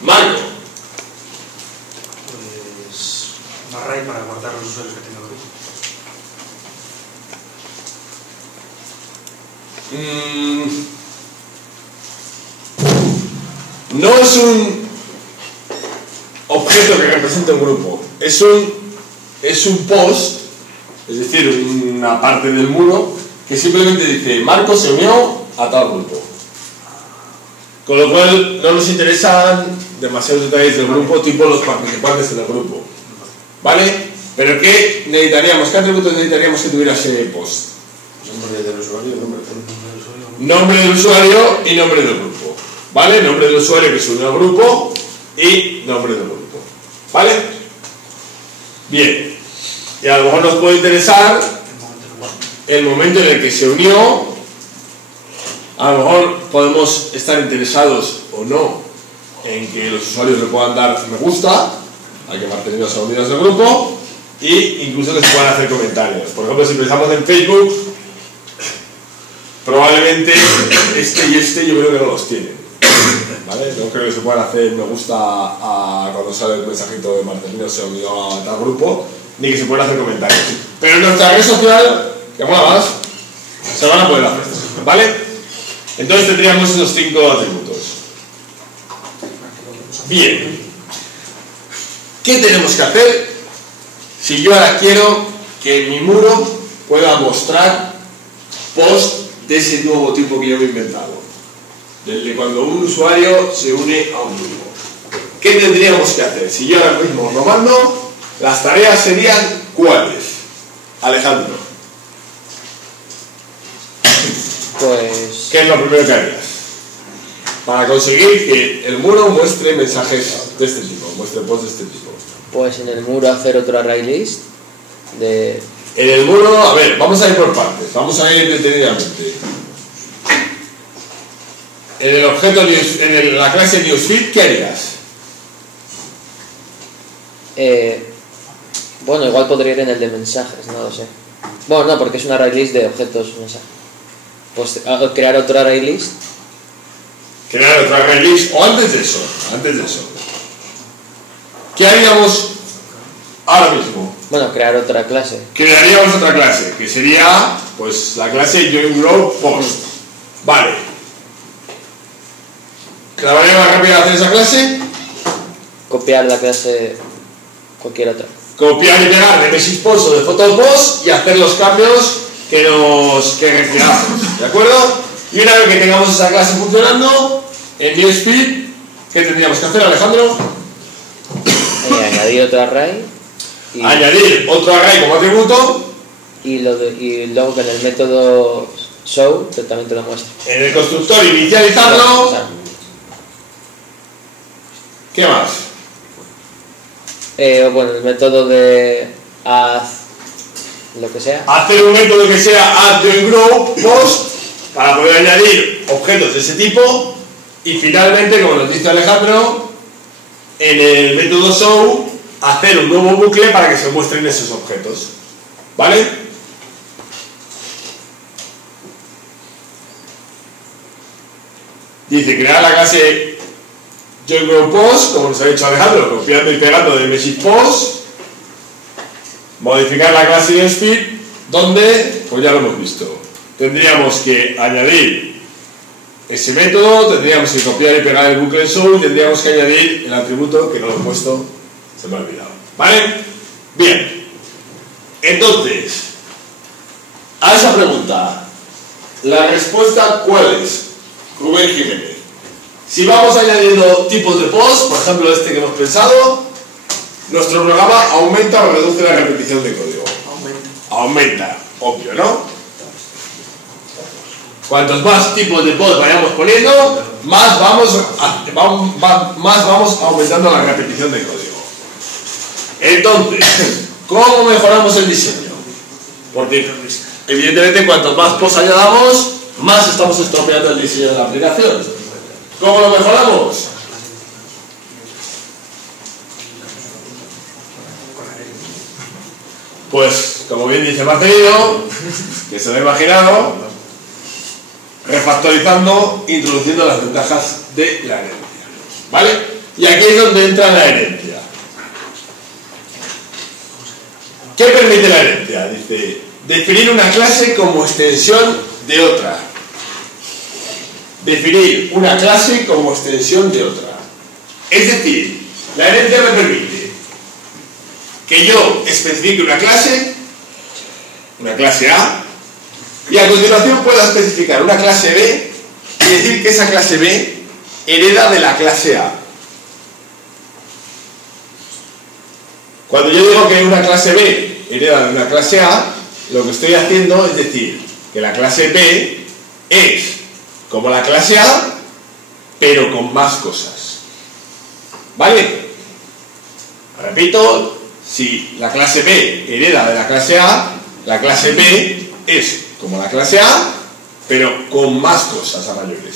Marco. Pues un array para guardar los usuarios que tenga el grupo. No es un objeto que represente un grupo, es un post, es decir, una parte del muro que simplemente dice Marco se unió a tal grupo. Con lo cual no nos interesan demasiados detalles del grupo, tipo los participantes del grupo, ¿vale? Pero ¿qué necesitaríamos? ¿Qué atributos necesitaríamos que tuviera ese post? Nombre del usuario, Nombre del usuario y nombre del grupo, ¿vale? Nombre del usuario que se unió al grupo y nombre del grupo, ¿vale? Bien, y a lo mejor nos puede interesar el momento en el que se unió. A lo mejor podemos estar interesados o no en que los usuarios le puedan dar me gusta, hay que mantener las unidas del grupo, e incluso que se puedan hacer comentarios. Por ejemplo, si pensamos en Facebook, probablemente este y este yo creo que no los tienen, ¿vale? No creo que se puedan hacer me gusta cuando sale el mensajito de Marcelino se unió a tal grupo, ni que se puedan hacer comentarios. Pero en nuestra red social, que mola más, se van a poder hacer, ¿vale? Entonces tendríamos esos 5 atributos. Bien. ¿Qué tenemos que hacer si yo ahora quiero que en mi muro pueda mostrar post de ese nuevo tipo que yo me he inventado? Desde cuando un usuario se une a un grupo. ¿Qué tendríamos que hacer? Si yo ahora mismo lo mando, las tareas serían ¿cuáles? Alejandro. Pues... ¿Qué es lo primero que harías? Para conseguir que el muro muestre mensajes de este tipo, muestre posts de este tipo. Pues en el muro hacer otro array list de... En el muro, a ver, vamos a ir por partes, vamos a ir detenidamente. En el objeto, en la clase newsfeed, ¿qué harías? Bueno, igual podría ir en el de mensajes, no lo sé. Bueno, no, porque es un array list de objetos mensajes. Pues crear otro array list. Crear otro array list, o antes de eso. ¿Qué haríamos ahora mismo? Bueno, crear otra clase. Crearíamos otra clase, que sería, pues, la clase joinGroupPost. Vale. ¿La manera más rápida de hacer esa clase? Copiar la clase cualquier otra. Copiar y pegar de MessagingPost o de PhotoPost y hacer los cambios que requeramos, ¿de acuerdo? Y una vez que tengamos esa clase funcionando, en newsfeed, ¿qué tendríamos que hacer, Alejandro? Añadir otro array. Y añadir otro array como atributo. Y luego que en el método show también te lo muestra. En el constructor inicializarlo. ¿Qué más? Bueno, el método de add lo que sea. Hacer un método que sea add_joinGroupPost para poder añadir objetos de ese tipo. Y finalmente, como nos dice Alejandro, en el método show hacer un nuevo bucle para que se muestren esos objetos. ¿Vale? Dice crear la clase JoinGrowPost, como nos ha dicho Alejandro, copiando y pegando de MessagePost. Modificar la clase InSpeed, donde, pues ya lo hemos visto. Tendríamos que añadir ese método, tendríamos que copiar y pegar el bucle show y tendríamos que añadir el atributo que no lo he puesto, se me ha olvidado. ¿Vale? Bien. Entonces, a esa pregunta, la respuesta ¿cuál es? Rubén Jiménez. Si vamos añadiendo tipos de post, por ejemplo este que hemos pensado, nuestro programa aumenta o reduce la repetición de código. Aumenta, obvio, ¿no? Cuantos más tipos de post vayamos poniendo, más vamos aumentando la repetición de código. Entonces, ¿cómo mejoramos el diseño? Porque evidentemente cuantos más posts añadamos, más estamos estropeando el diseño de la aplicación. ¿Cómo lo mejoramos? Pues, como bien dice Marcelino, que se lo ha imaginado, refactorizando, introduciendo las ventajas de la herencia. ¿Vale? Y aquí es donde entra la herencia. ¿Qué permite la herencia? Dice, definir una clase como extensión de otra. Definir una clase como extensión de otra. Es decir, la herencia me permite que yo especifique una clase A, y a continuación pueda especificar una clase B y decir que esa clase B hereda de la clase A. Cuando yo digo que una clase B hereda de una clase A, lo que estoy haciendo es decir que la clase B es como la clase A, pero con más cosas. ¿Vale? Repito, si la clase B hereda de la clase A, la clase B es como la clase A, pero con más cosas a mayores.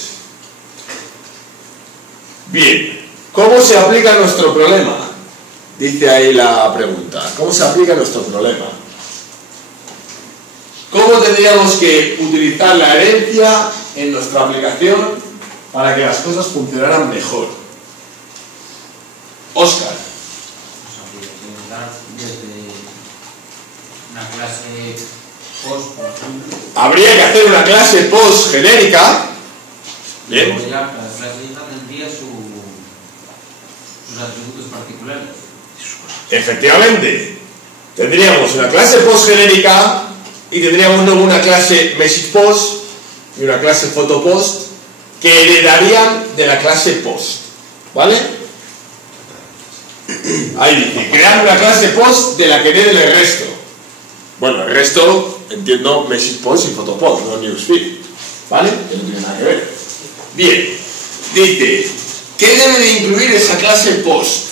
Bien, ¿cómo se aplica nuestro problema? Dice ahí la pregunta. ¿Cómo se aplica nuestro problema? ¿Cómo tendríamos que utilizar la herencia en nuestra aplicación para que las cosas funcionaran mejor? Óscar. Desde una clase post, por ejemplo. Habría que hacer una clase post genérica. Bien. Luego ya cada clase tendría sus atributos particulares. Efectivamente. Tendríamos una clase post genérica y tendríamos luego una clase MessagePost y una clase PhotoPost que heredarían de la clase post. ¿Vale? Ahí dice, crear una clase post de la que herede el resto. Bueno, el resto, entiendo MessagePost y PhotoPost, no Newsfeed. ¿Vale? Que no tiene nada que ver. Bien. Dice, ¿qué debe de incluir esa clase post?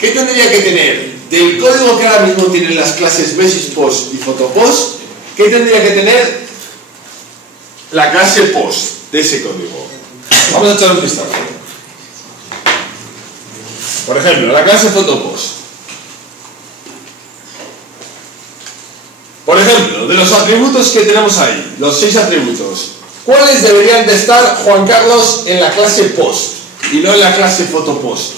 ¿Qué tendría que tener? Del código que ahora mismo tienen las clases MessagePost y PhotoPost, ¿qué tendría que tener la clase post de ese código? Vamos a echar un vistazo. Por ejemplo, la clase PhotoPost. Por ejemplo, de los atributos que tenemos ahí, los 6 atributos, ¿cuáles deberían de estar, Juan Carlos, en la clase post y no en la clase PhotoPost?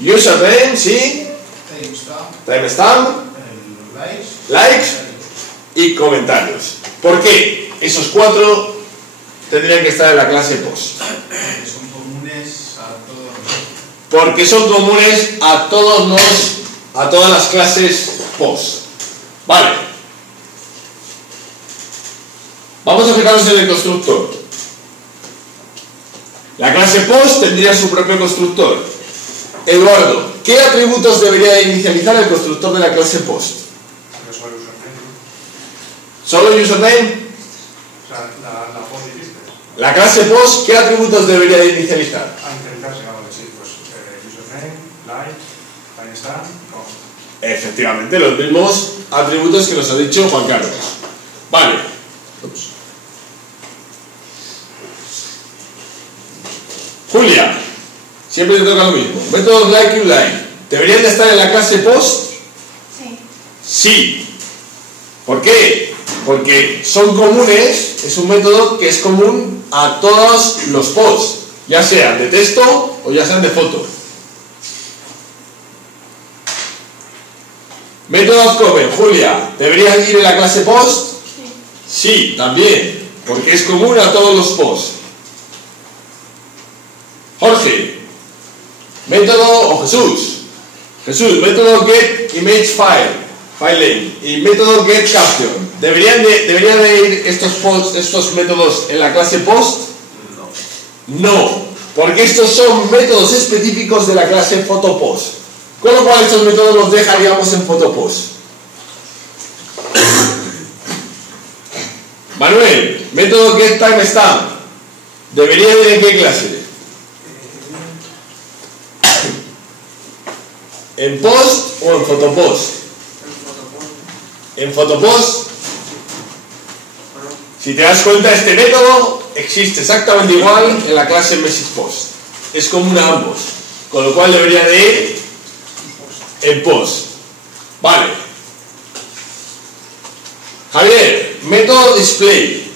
Username, sí. Timestamp. Likes. Y comentarios. ¿Por qué? Esos 4 tendrían que estar en la clase post. Son comunes a todos. Porque son comunes a todas las clases post. Vale. Vamos a fijarnos en el constructor. La clase post tendría su propio constructor. Eduardo, ¿qué atributos debería de inicializar el constructor de la clase post? ¿Solo username? O sea, la post dijiste. La clase post, ¿qué atributos debería de inicializar? A inicializarse, vamos a decir, pues username, like, timestamp, com. Efectivamente, los mismos atributos que nos ha dicho Juan Carlos. Vale. Ups. Julia, siempre te toca lo mismo. Métodos like y line. ¿Deberían de estar en la clase post? Sí. Sí. ¿Por qué? porque son comunes, es un método que es común a todos los posts, ya sean de texto o ya sean de foto. Métodos comen, Julia, ¿deberías ir en la clase post? Sí, también, porque es común a todos los posts. Jorge, método, o Jesús, método get image file name, y método get caption. ¿Deberían de ir estos métodos en la clase post? No, porque estos son métodos específicos de la clase photopost. Con lo cual estos métodos los dejaríamos en photopost. Manuel, método get timestamp. ¿Debería ir en qué clase? ¿En post o en photopost? En photopost. Si te das cuenta, este método existe exactamente igual en la clase message-post. Es común a ambos. Con lo cual debería de ir en post. Vale. Javier, método display.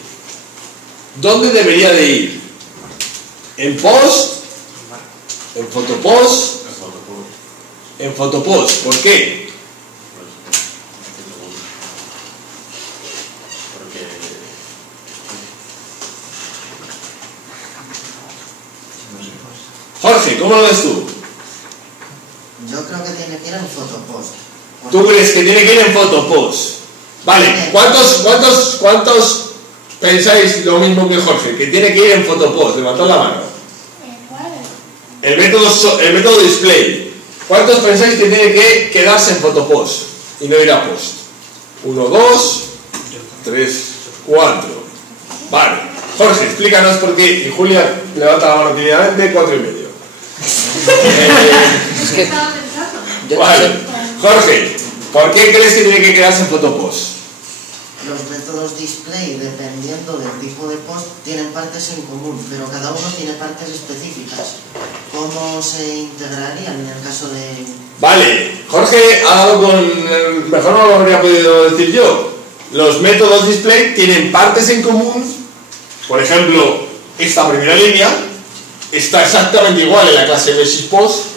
¿Dónde debería de ir? ¿En post? ¿En photopost? En photopost. ¿Por qué? Jorge, ¿cómo lo ves tú? Yo creo que tiene que ir en photopost. ¿Tú crees que tiene que ir en photopost? Vale, ¿cuántos pensáis lo mismo que Jorge? Que tiene que ir en photopost. Levantad la mano. El método display. ¿Cuántos pensáis que tiene que quedarse en photopost y no ir a post? 1, 2, 3, 4. Vale. Jorge, explícanos por qué. Y Julia levanta la mano tímidamente, 4 y medio. Es que Vale. Jorge, ¿por qué crees que tiene que quedarse en photopost? Los métodos display, dependiendo del tipo de post, tienen partes en común, pero cada uno tiene partes específicas. ¿Cómo se integrarían en el caso de...? Vale, Jorge ha dado con... Mejor no lo habría podido decir yo. Los métodos display tienen partes en común. Por ejemplo, esta primera línea está exactamente igual en la clase message-post,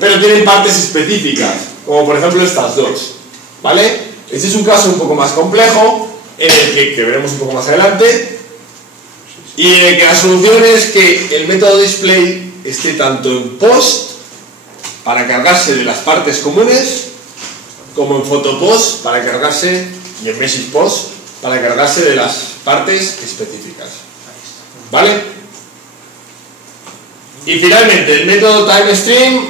pero tienen partes específicas, como por ejemplo estas dos. ¿Vale? Este es un caso un poco más complejo, en el que veremos un poco más adelante, y en el que la solución es que el método display esté tanto en post, para cargarse de las partes comunes, como en photopost, para cargarse, y en message-post, para cargarse de las partes específicas. ¿Vale? Y finalmente, el método timestream,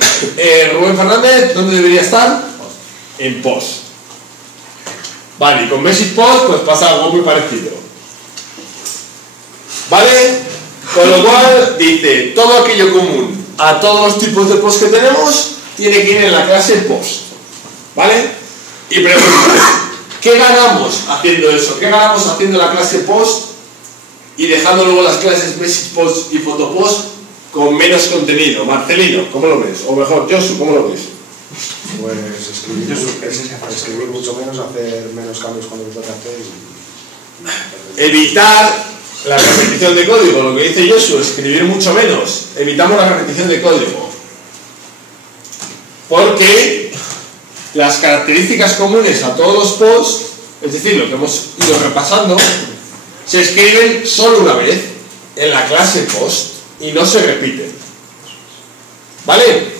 Rubén Fernández, ¿dónde debería estar? En post. Vale, y con message-post pues pasa algo muy parecido. ¿Vale? Con lo cual dice, todo aquello común a todos los tipos de post que tenemos tiene que ir en la clase post. ¿Vale? Y pregunta, ¿qué ganamos haciendo eso? ¿Qué ganamos haciendo la clase post y dejando luego las clases message-post y photopost con menos contenido? Marcelino, ¿cómo lo ves? O mejor, Josu, ¿cómo lo ves? Pues escribir mucho menos, hacer menos cambios cuando me toca hacer y... Evitar la repetición de código, lo que dice Josu, escribir mucho menos. Evitamos la repetición de código. Porque las características comunes a todos los posts, es decir, lo que hemos ido repasando, se escriben solo una vez en la clase post y no se repiten. ¿Vale?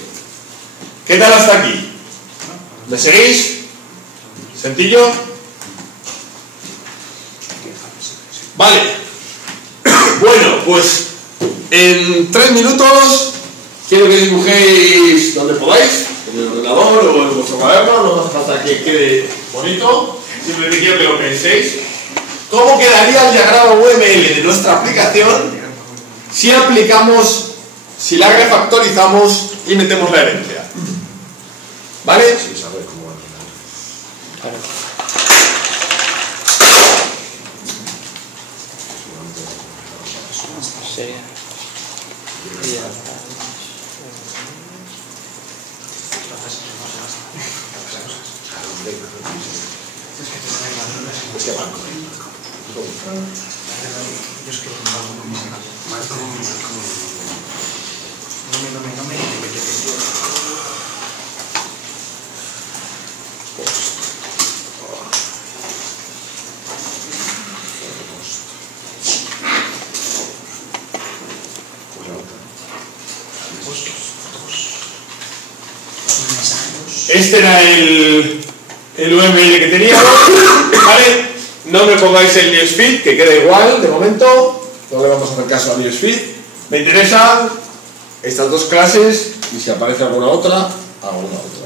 ¿Qué tal hasta aquí? ¿Me seguís? ¿Sencillo? Vale. Bueno, pues en 3 minutos quiero que dibujéis donde podáis, en el ordenador o en vuestro cuaderno, no hace falta que quede bonito, simplemente quiero que lo penséis. ¿Cómo quedaría el diagrama UML de nuestra aplicación si la refactorizamos y metemos la herencia? ¿Vale? Sin saber cómo va a quedar. Sería. Es que banco. es que Marco. No me. Este era el UML que teníamos, ¿vale? No me pongáis el newsfeed, que queda igual de momento, no le vamos a hacer caso al newsfeed. Me interesan estas dos clases y si aparece alguna otra, alguna otra.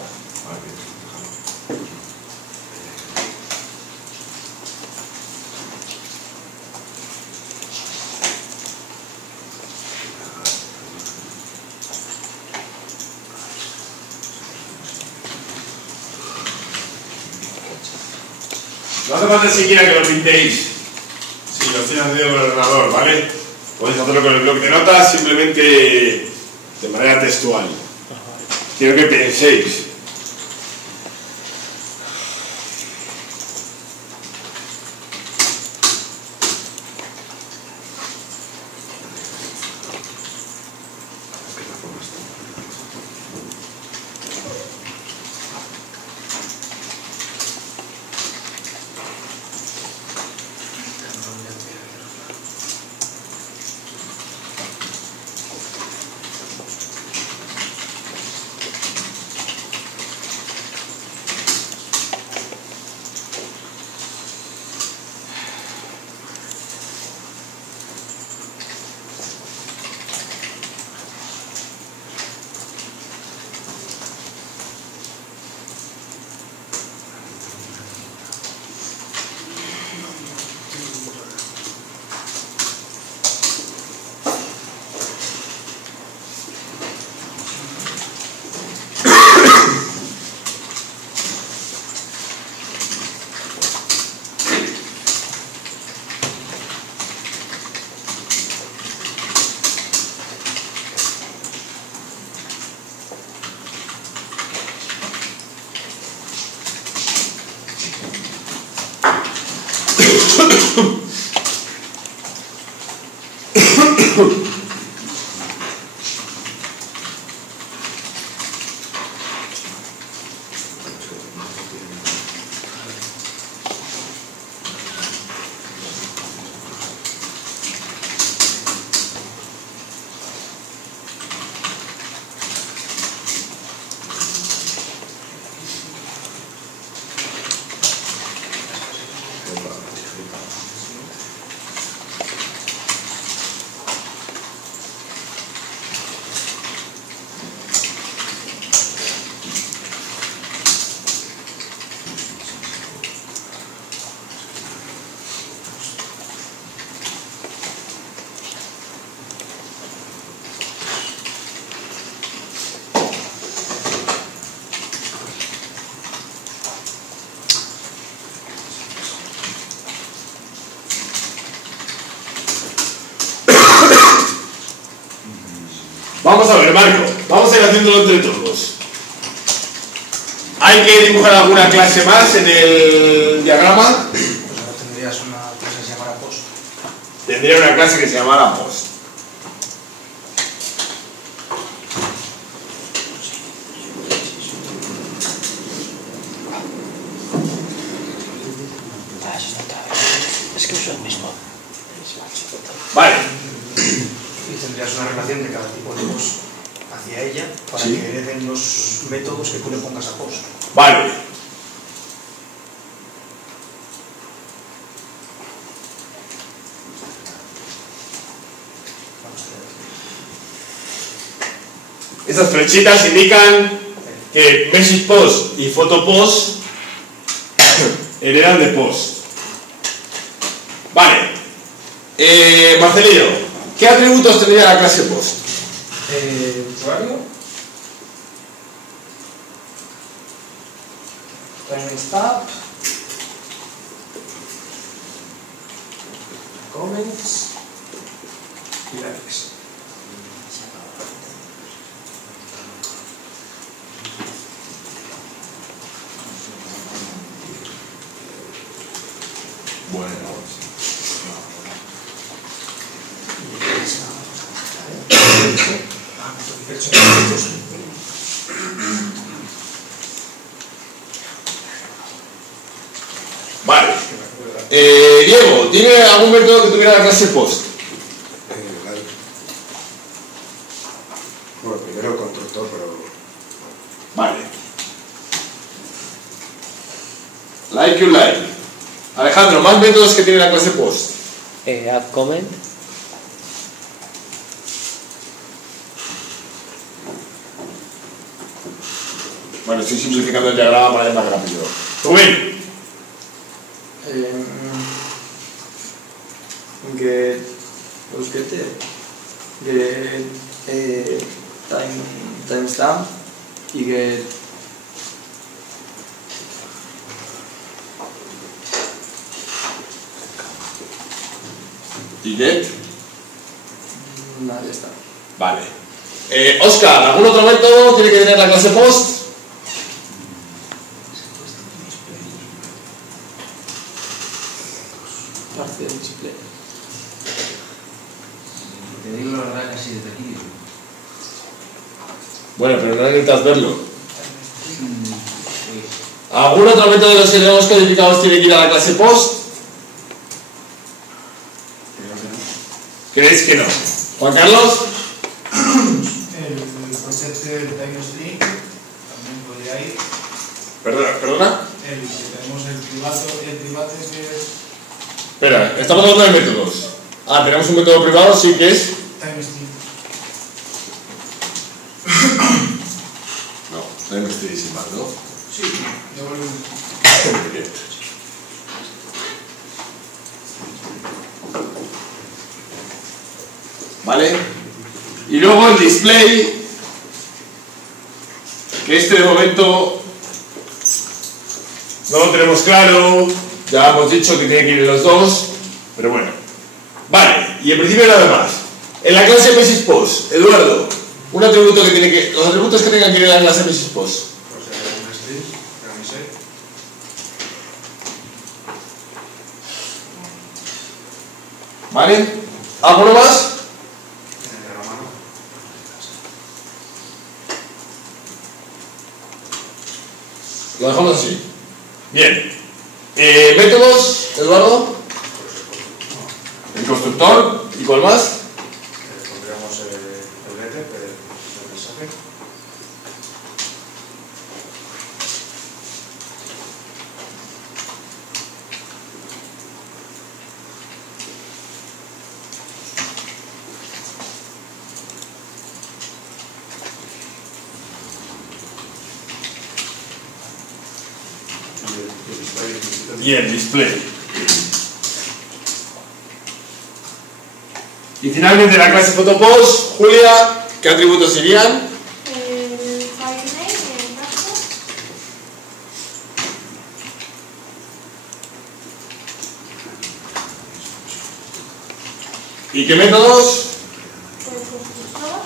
No hace falta siquiera que lo pintéis si lo estoy haciendo con el ordenador, ¿vale? Podéis hacerlo con el bloc de notas simplemente de manera textual. Quiero que penséis. Vamos a ver, Marco, vamos a ir haciéndolo entre todos. ¿Hay que dibujar alguna clase más en el diagrama? Pues ahora tendrías una clase que se llamara post. Tendría una clase que se llamara post. Es que uso el mismo. Vale. Y tendrías una relación de cada tipo de post hacia ella para Sí. que hereden los métodos que tú le pongas a post. Vale. Estas flechitas indican que message post y photo post heredan de post. Vale. Marcelino, ¿qué atributos tendría la clase post? Usuario. Timestamp. Comments. Y likes. Bueno. Vale. Diego, ¿tiene algún método que tuviera la clase post? Bueno, primero el constructor, pero... Vale. Like you like. Alejandro, más métodos que tiene la clase post. Add comment. Bueno, estoy simplificando el diagrama para ir más rápido. Rubén. Get timestamp y get ¿Y get? nada, ya está. Vale. Oscar, ¿algún otro método tiene que tener la clase post? Partial display. Te digo la verdad casi desde aquí. Bueno, pero no necesitas verlo. ¿Algún otro método de los que tenemos codificados tiene que ir a la clase post? ¿Creéis que no? ¿Juan Carlos? El proyecto del timestream también podría ir. ¿Perdona? El que tenemos el privado que es Espera, estamos hablando de métodos. Ah, tenemos un método privado, sí, que es... timestream. No me estoy diciendo, ¿no? Sí, devuelve. ¿Vale? Y luego el display, que de momento no lo tenemos claro, ya hemos dicho que tiene que ir los dos, pero bueno. Vale, y en principio nada más. En la clase MSysPost, Eduardo, un atributo que tiene que... Los atributos que tengan que ir en la clase MSysPost. ¿Vale? ¿Alguno más? Lo dejamos así. Bien. ¿Métodos, Eduardo? El constructor. ¿Y cuál más? Pondríamos el getter, el mensaje. Y el display. Y finalmente la clase PhotoPost, Julia, ¿qué atributos serían? El filename y el brazo. ¿Y qué métodos? El constructor.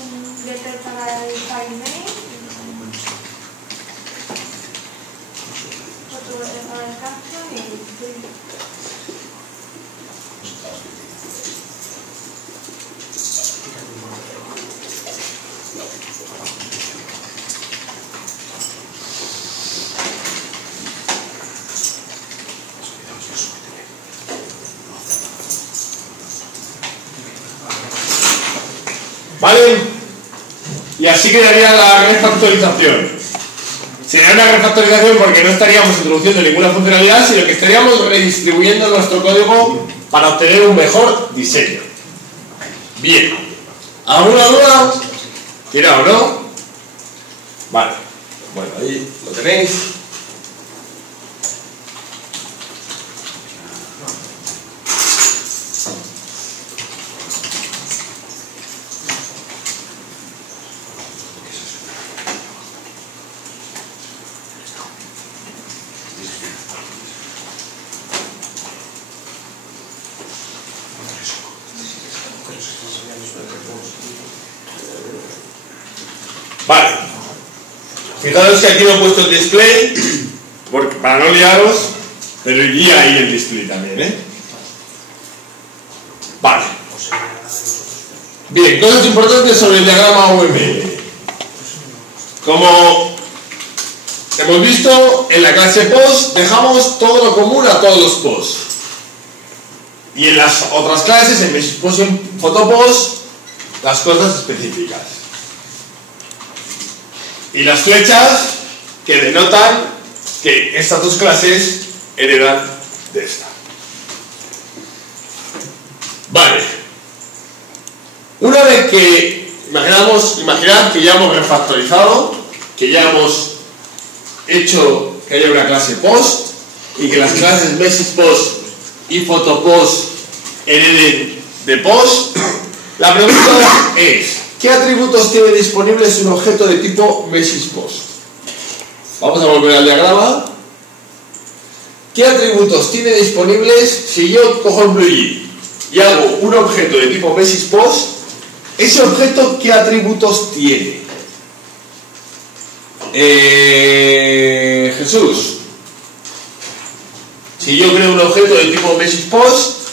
Un getter para el filename. Otro getter para el caption y el display. ¿Vale? Y así quedaría la refactorización. Sería una refactorización porque no estaríamos introduciendo ninguna funcionalidad, sino que estaríamos redistribuyendo nuestro código para obtener un mejor diseño. Bien. ¿Alguna duda? ¿Tirado, no? Vale. Bueno, ahí lo tenéis. Vale. Fijaros que aquí no he puesto el display porque, para no liaros, pero iría ahí el display también, ¿eh? Vale. Bien, cosas importantes sobre el diagrama UML. Como hemos visto en la clase post dejamos todo lo común a todos los posts. Y en las otras clases, en message post y en photo post, las cosas específicas. Y las flechas que denotan que estas dos clases heredan de esta. Vale. Una vez que imaginad que ya hemos refactorizado, que ya hemos hecho que haya una clase post y que las clases message post y photo post hereden de post, la pregunta es: ¿qué atributos tiene disponibles un objeto de tipo message post? Vamos a volver al diagrama. ¿Qué atributos tiene disponibles si yo cojo el BlueJ y hago un objeto de tipo message post? ¿Ese objeto qué atributos tiene? Jesús, si yo creo un objeto de tipo message post,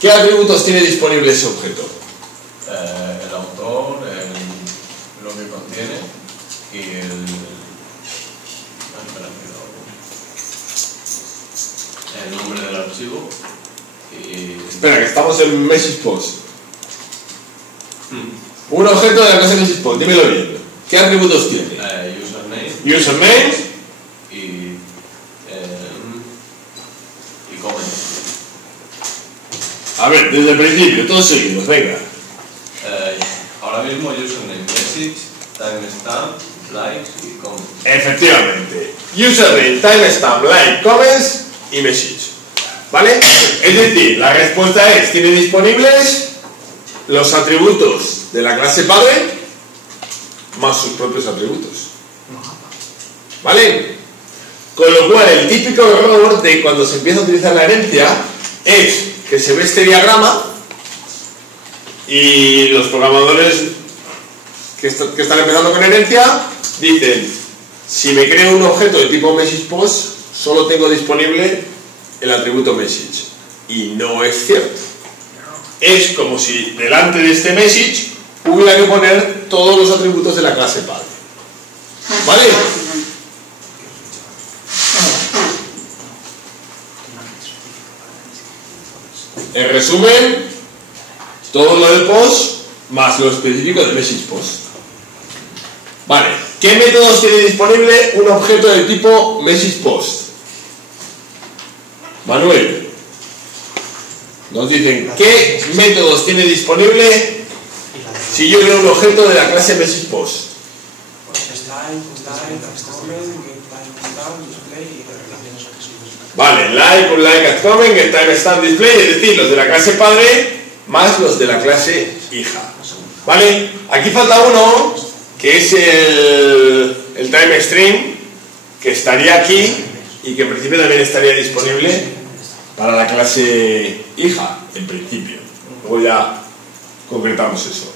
¿qué atributos tiene disponible ese objeto? El autor, lo que contiene y el nombre del archivo. Espera, que estamos en message post. Un objeto de la clase message post, dímelo bien. ¿Qué atributos tiene? Username y comment. A ver, desde el principio, todos seguidos, venga. Ahora mismo username, message, timestamp, likes y comments. Efectivamente. Username, timestamp, like, comments y message. ¿Vale? Es decir, la respuesta es: tiene disponibles los atributos de la clase padre más sus propios atributos. ¿Vale? Con lo cual, el típico error de cuando se empieza a utilizar la herencia es que se ve este diagrama y los programadores que están empezando con herencia dicen: si me creo un objeto de tipo message post, solo tengo disponible el atributo message. Y no es cierto. Es como si delante de este message hubiera que poner todos los atributos de la clase padre. ¿Vale? En resumen, todo lo del post más lo específico del message post. Vale, ¿qué métodos tiene disponible un objeto de tipo message post? Manuel, nos dicen ¿qué métodos tiene disponible si yo creo un objeto de la clase message post? Vale, like, comment, get timestamp display, es decir, los de la clase padre más los de la clase hija. Vale, aquí falta uno que es el time stream, que estaría aquí y que en principio también estaría disponible para la clase hija, en principio. Luego ya concretamos eso.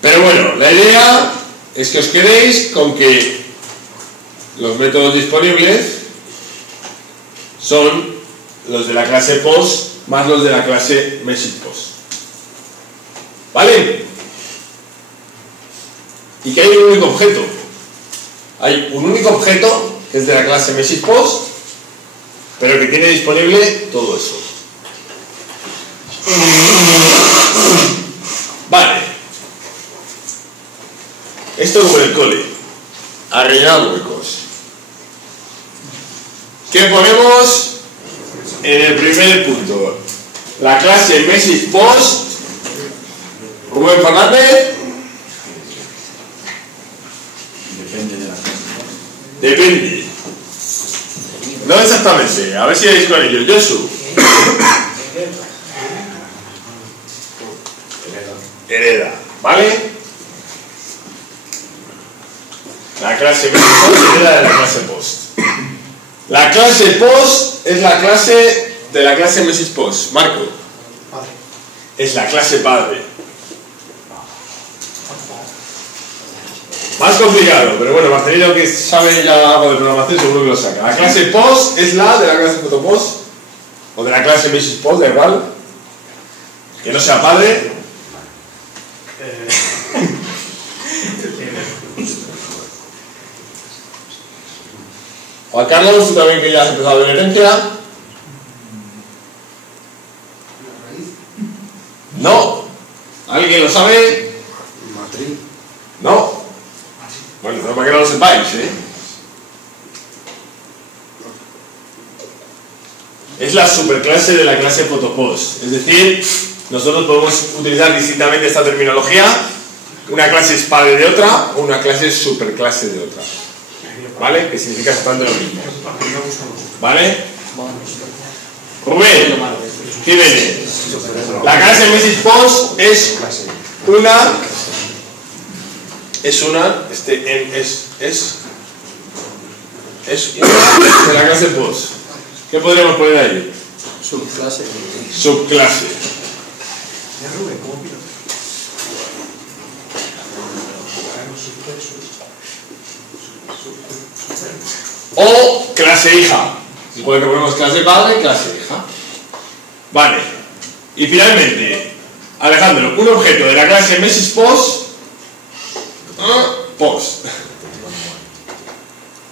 Pero bueno, la idea es que os quedéis con que los métodos disponibles son los de la clase post más los de la clase message post. ¿Vale? Y que hay un único objeto. Hay un único objeto que es de la clase message post, pero que tiene disponible todo eso. Vale. Esto es como en el cole. A rellenar huecos. ¿Qué ponemos en el primer punto? La clase message post. Rubén Fernández. Depende de la clase. Depende. No exactamente. A ver si veis con ello. Josu. Hereda. ¿Vale? La clase message post hereda de la clase post. La clase post es la clase de la clase message post. Marco. Es la clase padre. Más complicado, pero bueno, Marcelino, que sabe ya algo de programación, seguro que lo saca. La clase post es la de la clase photopost o de la clase message post, da igual. Que no sea padre. Juan Carlos, tú también que ya has empezado a ver herencia. No. ¿Alguien lo sabe? Matriz. No. Bueno, no para que no lo sepáis, ¿eh? Es la superclase de la clase PhotoPost. Es decir, nosotros podemos utilizar distintamente esta terminología. Una clase es padre de otra o una clase es superclase de otra. ¿Vale? Que significa exactamente lo mismo. ¿Vale? Rubén, ¿qué viene? La clase MessagePost es una una de la clase post. ¿Qué podríamos poner ahí? Subclase. Subclase. O clase hija. Igual que ponemos clase padre, clase hija. Vale. Y finalmente, Alejandro, un objeto de la clase MessagePost. Post.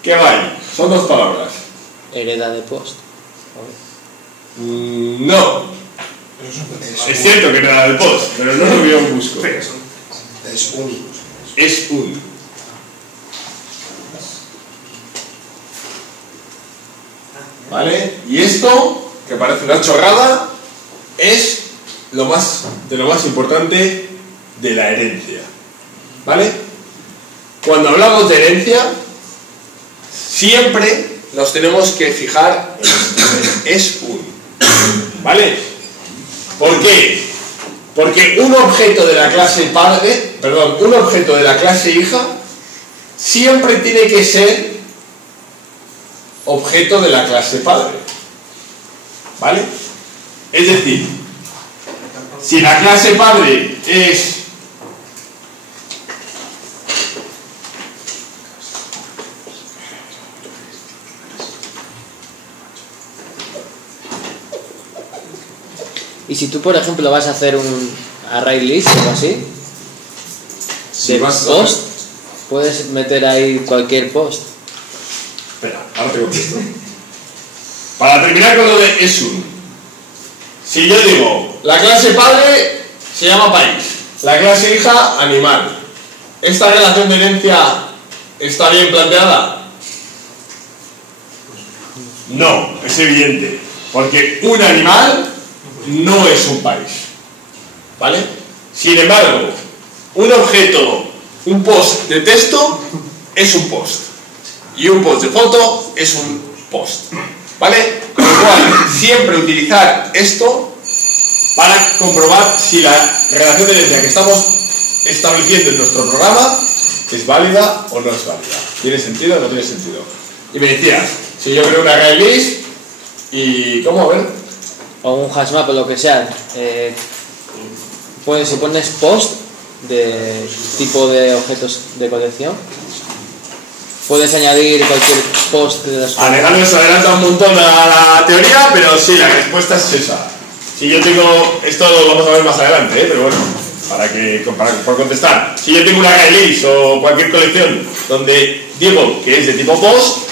¿Qué va ahí? Son dos palabras. Hereda de post. No. Es cierto que era de post, pero no es lo que yo busco. Es un. ¿Vale? Y esto, que parece una chorrada, es de lo más importante de la herencia. ¿Vale? Cuando hablamos de herencia, siempre nos tenemos que fijar en esto. Es un. ¿Vale? ¿Por qué? Porque un objeto de la clase padre, un objeto de la clase hija, siempre tiene que ser objeto de la clase padre. ¿Vale? Es decir, si la clase padre es Y si tú, por ejemplo, vas a hacer un array list o algo así, si de vas post, puedes meter ahí cualquier post. Espera, ahora te contesto. Para terminar con lo de es un. Si yo digo, la clase padre se llama país, la clase hija, animal. ¿Esta relación de herencia está bien planteada? No, es evidente. Porque un animal no es un país. ¿Vale? Sin embargo, un objeto, un post de texto es un post. Y un post de foto es un post. ¿Vale? Con lo cual, siempre utilizar esto para comprobar si la relación de herencia que estamos estableciendo en nuestro programa es válida o no es válida. ¿Tiene sentido o no tiene sentido? Y me decías, si yo creo una array list y... ¿cómo? A ver. O un hashmap o lo que sea. Si pones post de tipo de objetos de colección, puedes añadir cualquier post de las... Alejandro se adelanta un montón a la teoría, pero sí, la respuesta es esa. Si yo tengo... Esto lo vamos a ver más adelante, pero bueno, por contestar. Si yo tengo una array list o cualquier colección donde digo que es de tipo post,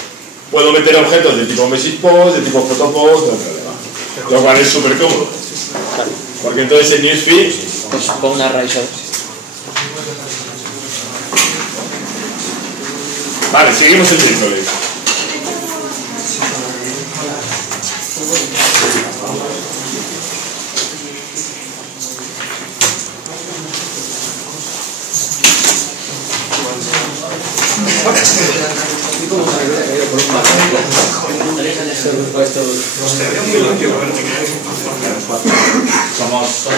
puedo meter objetos de tipo MessagePost, de tipo PhotoPost, de otro tema. Lo cual es súper cómodo. Porque entonces en Newsfeed... Pues pon una array solo. Vale, seguimos el miércoles. Somos 8.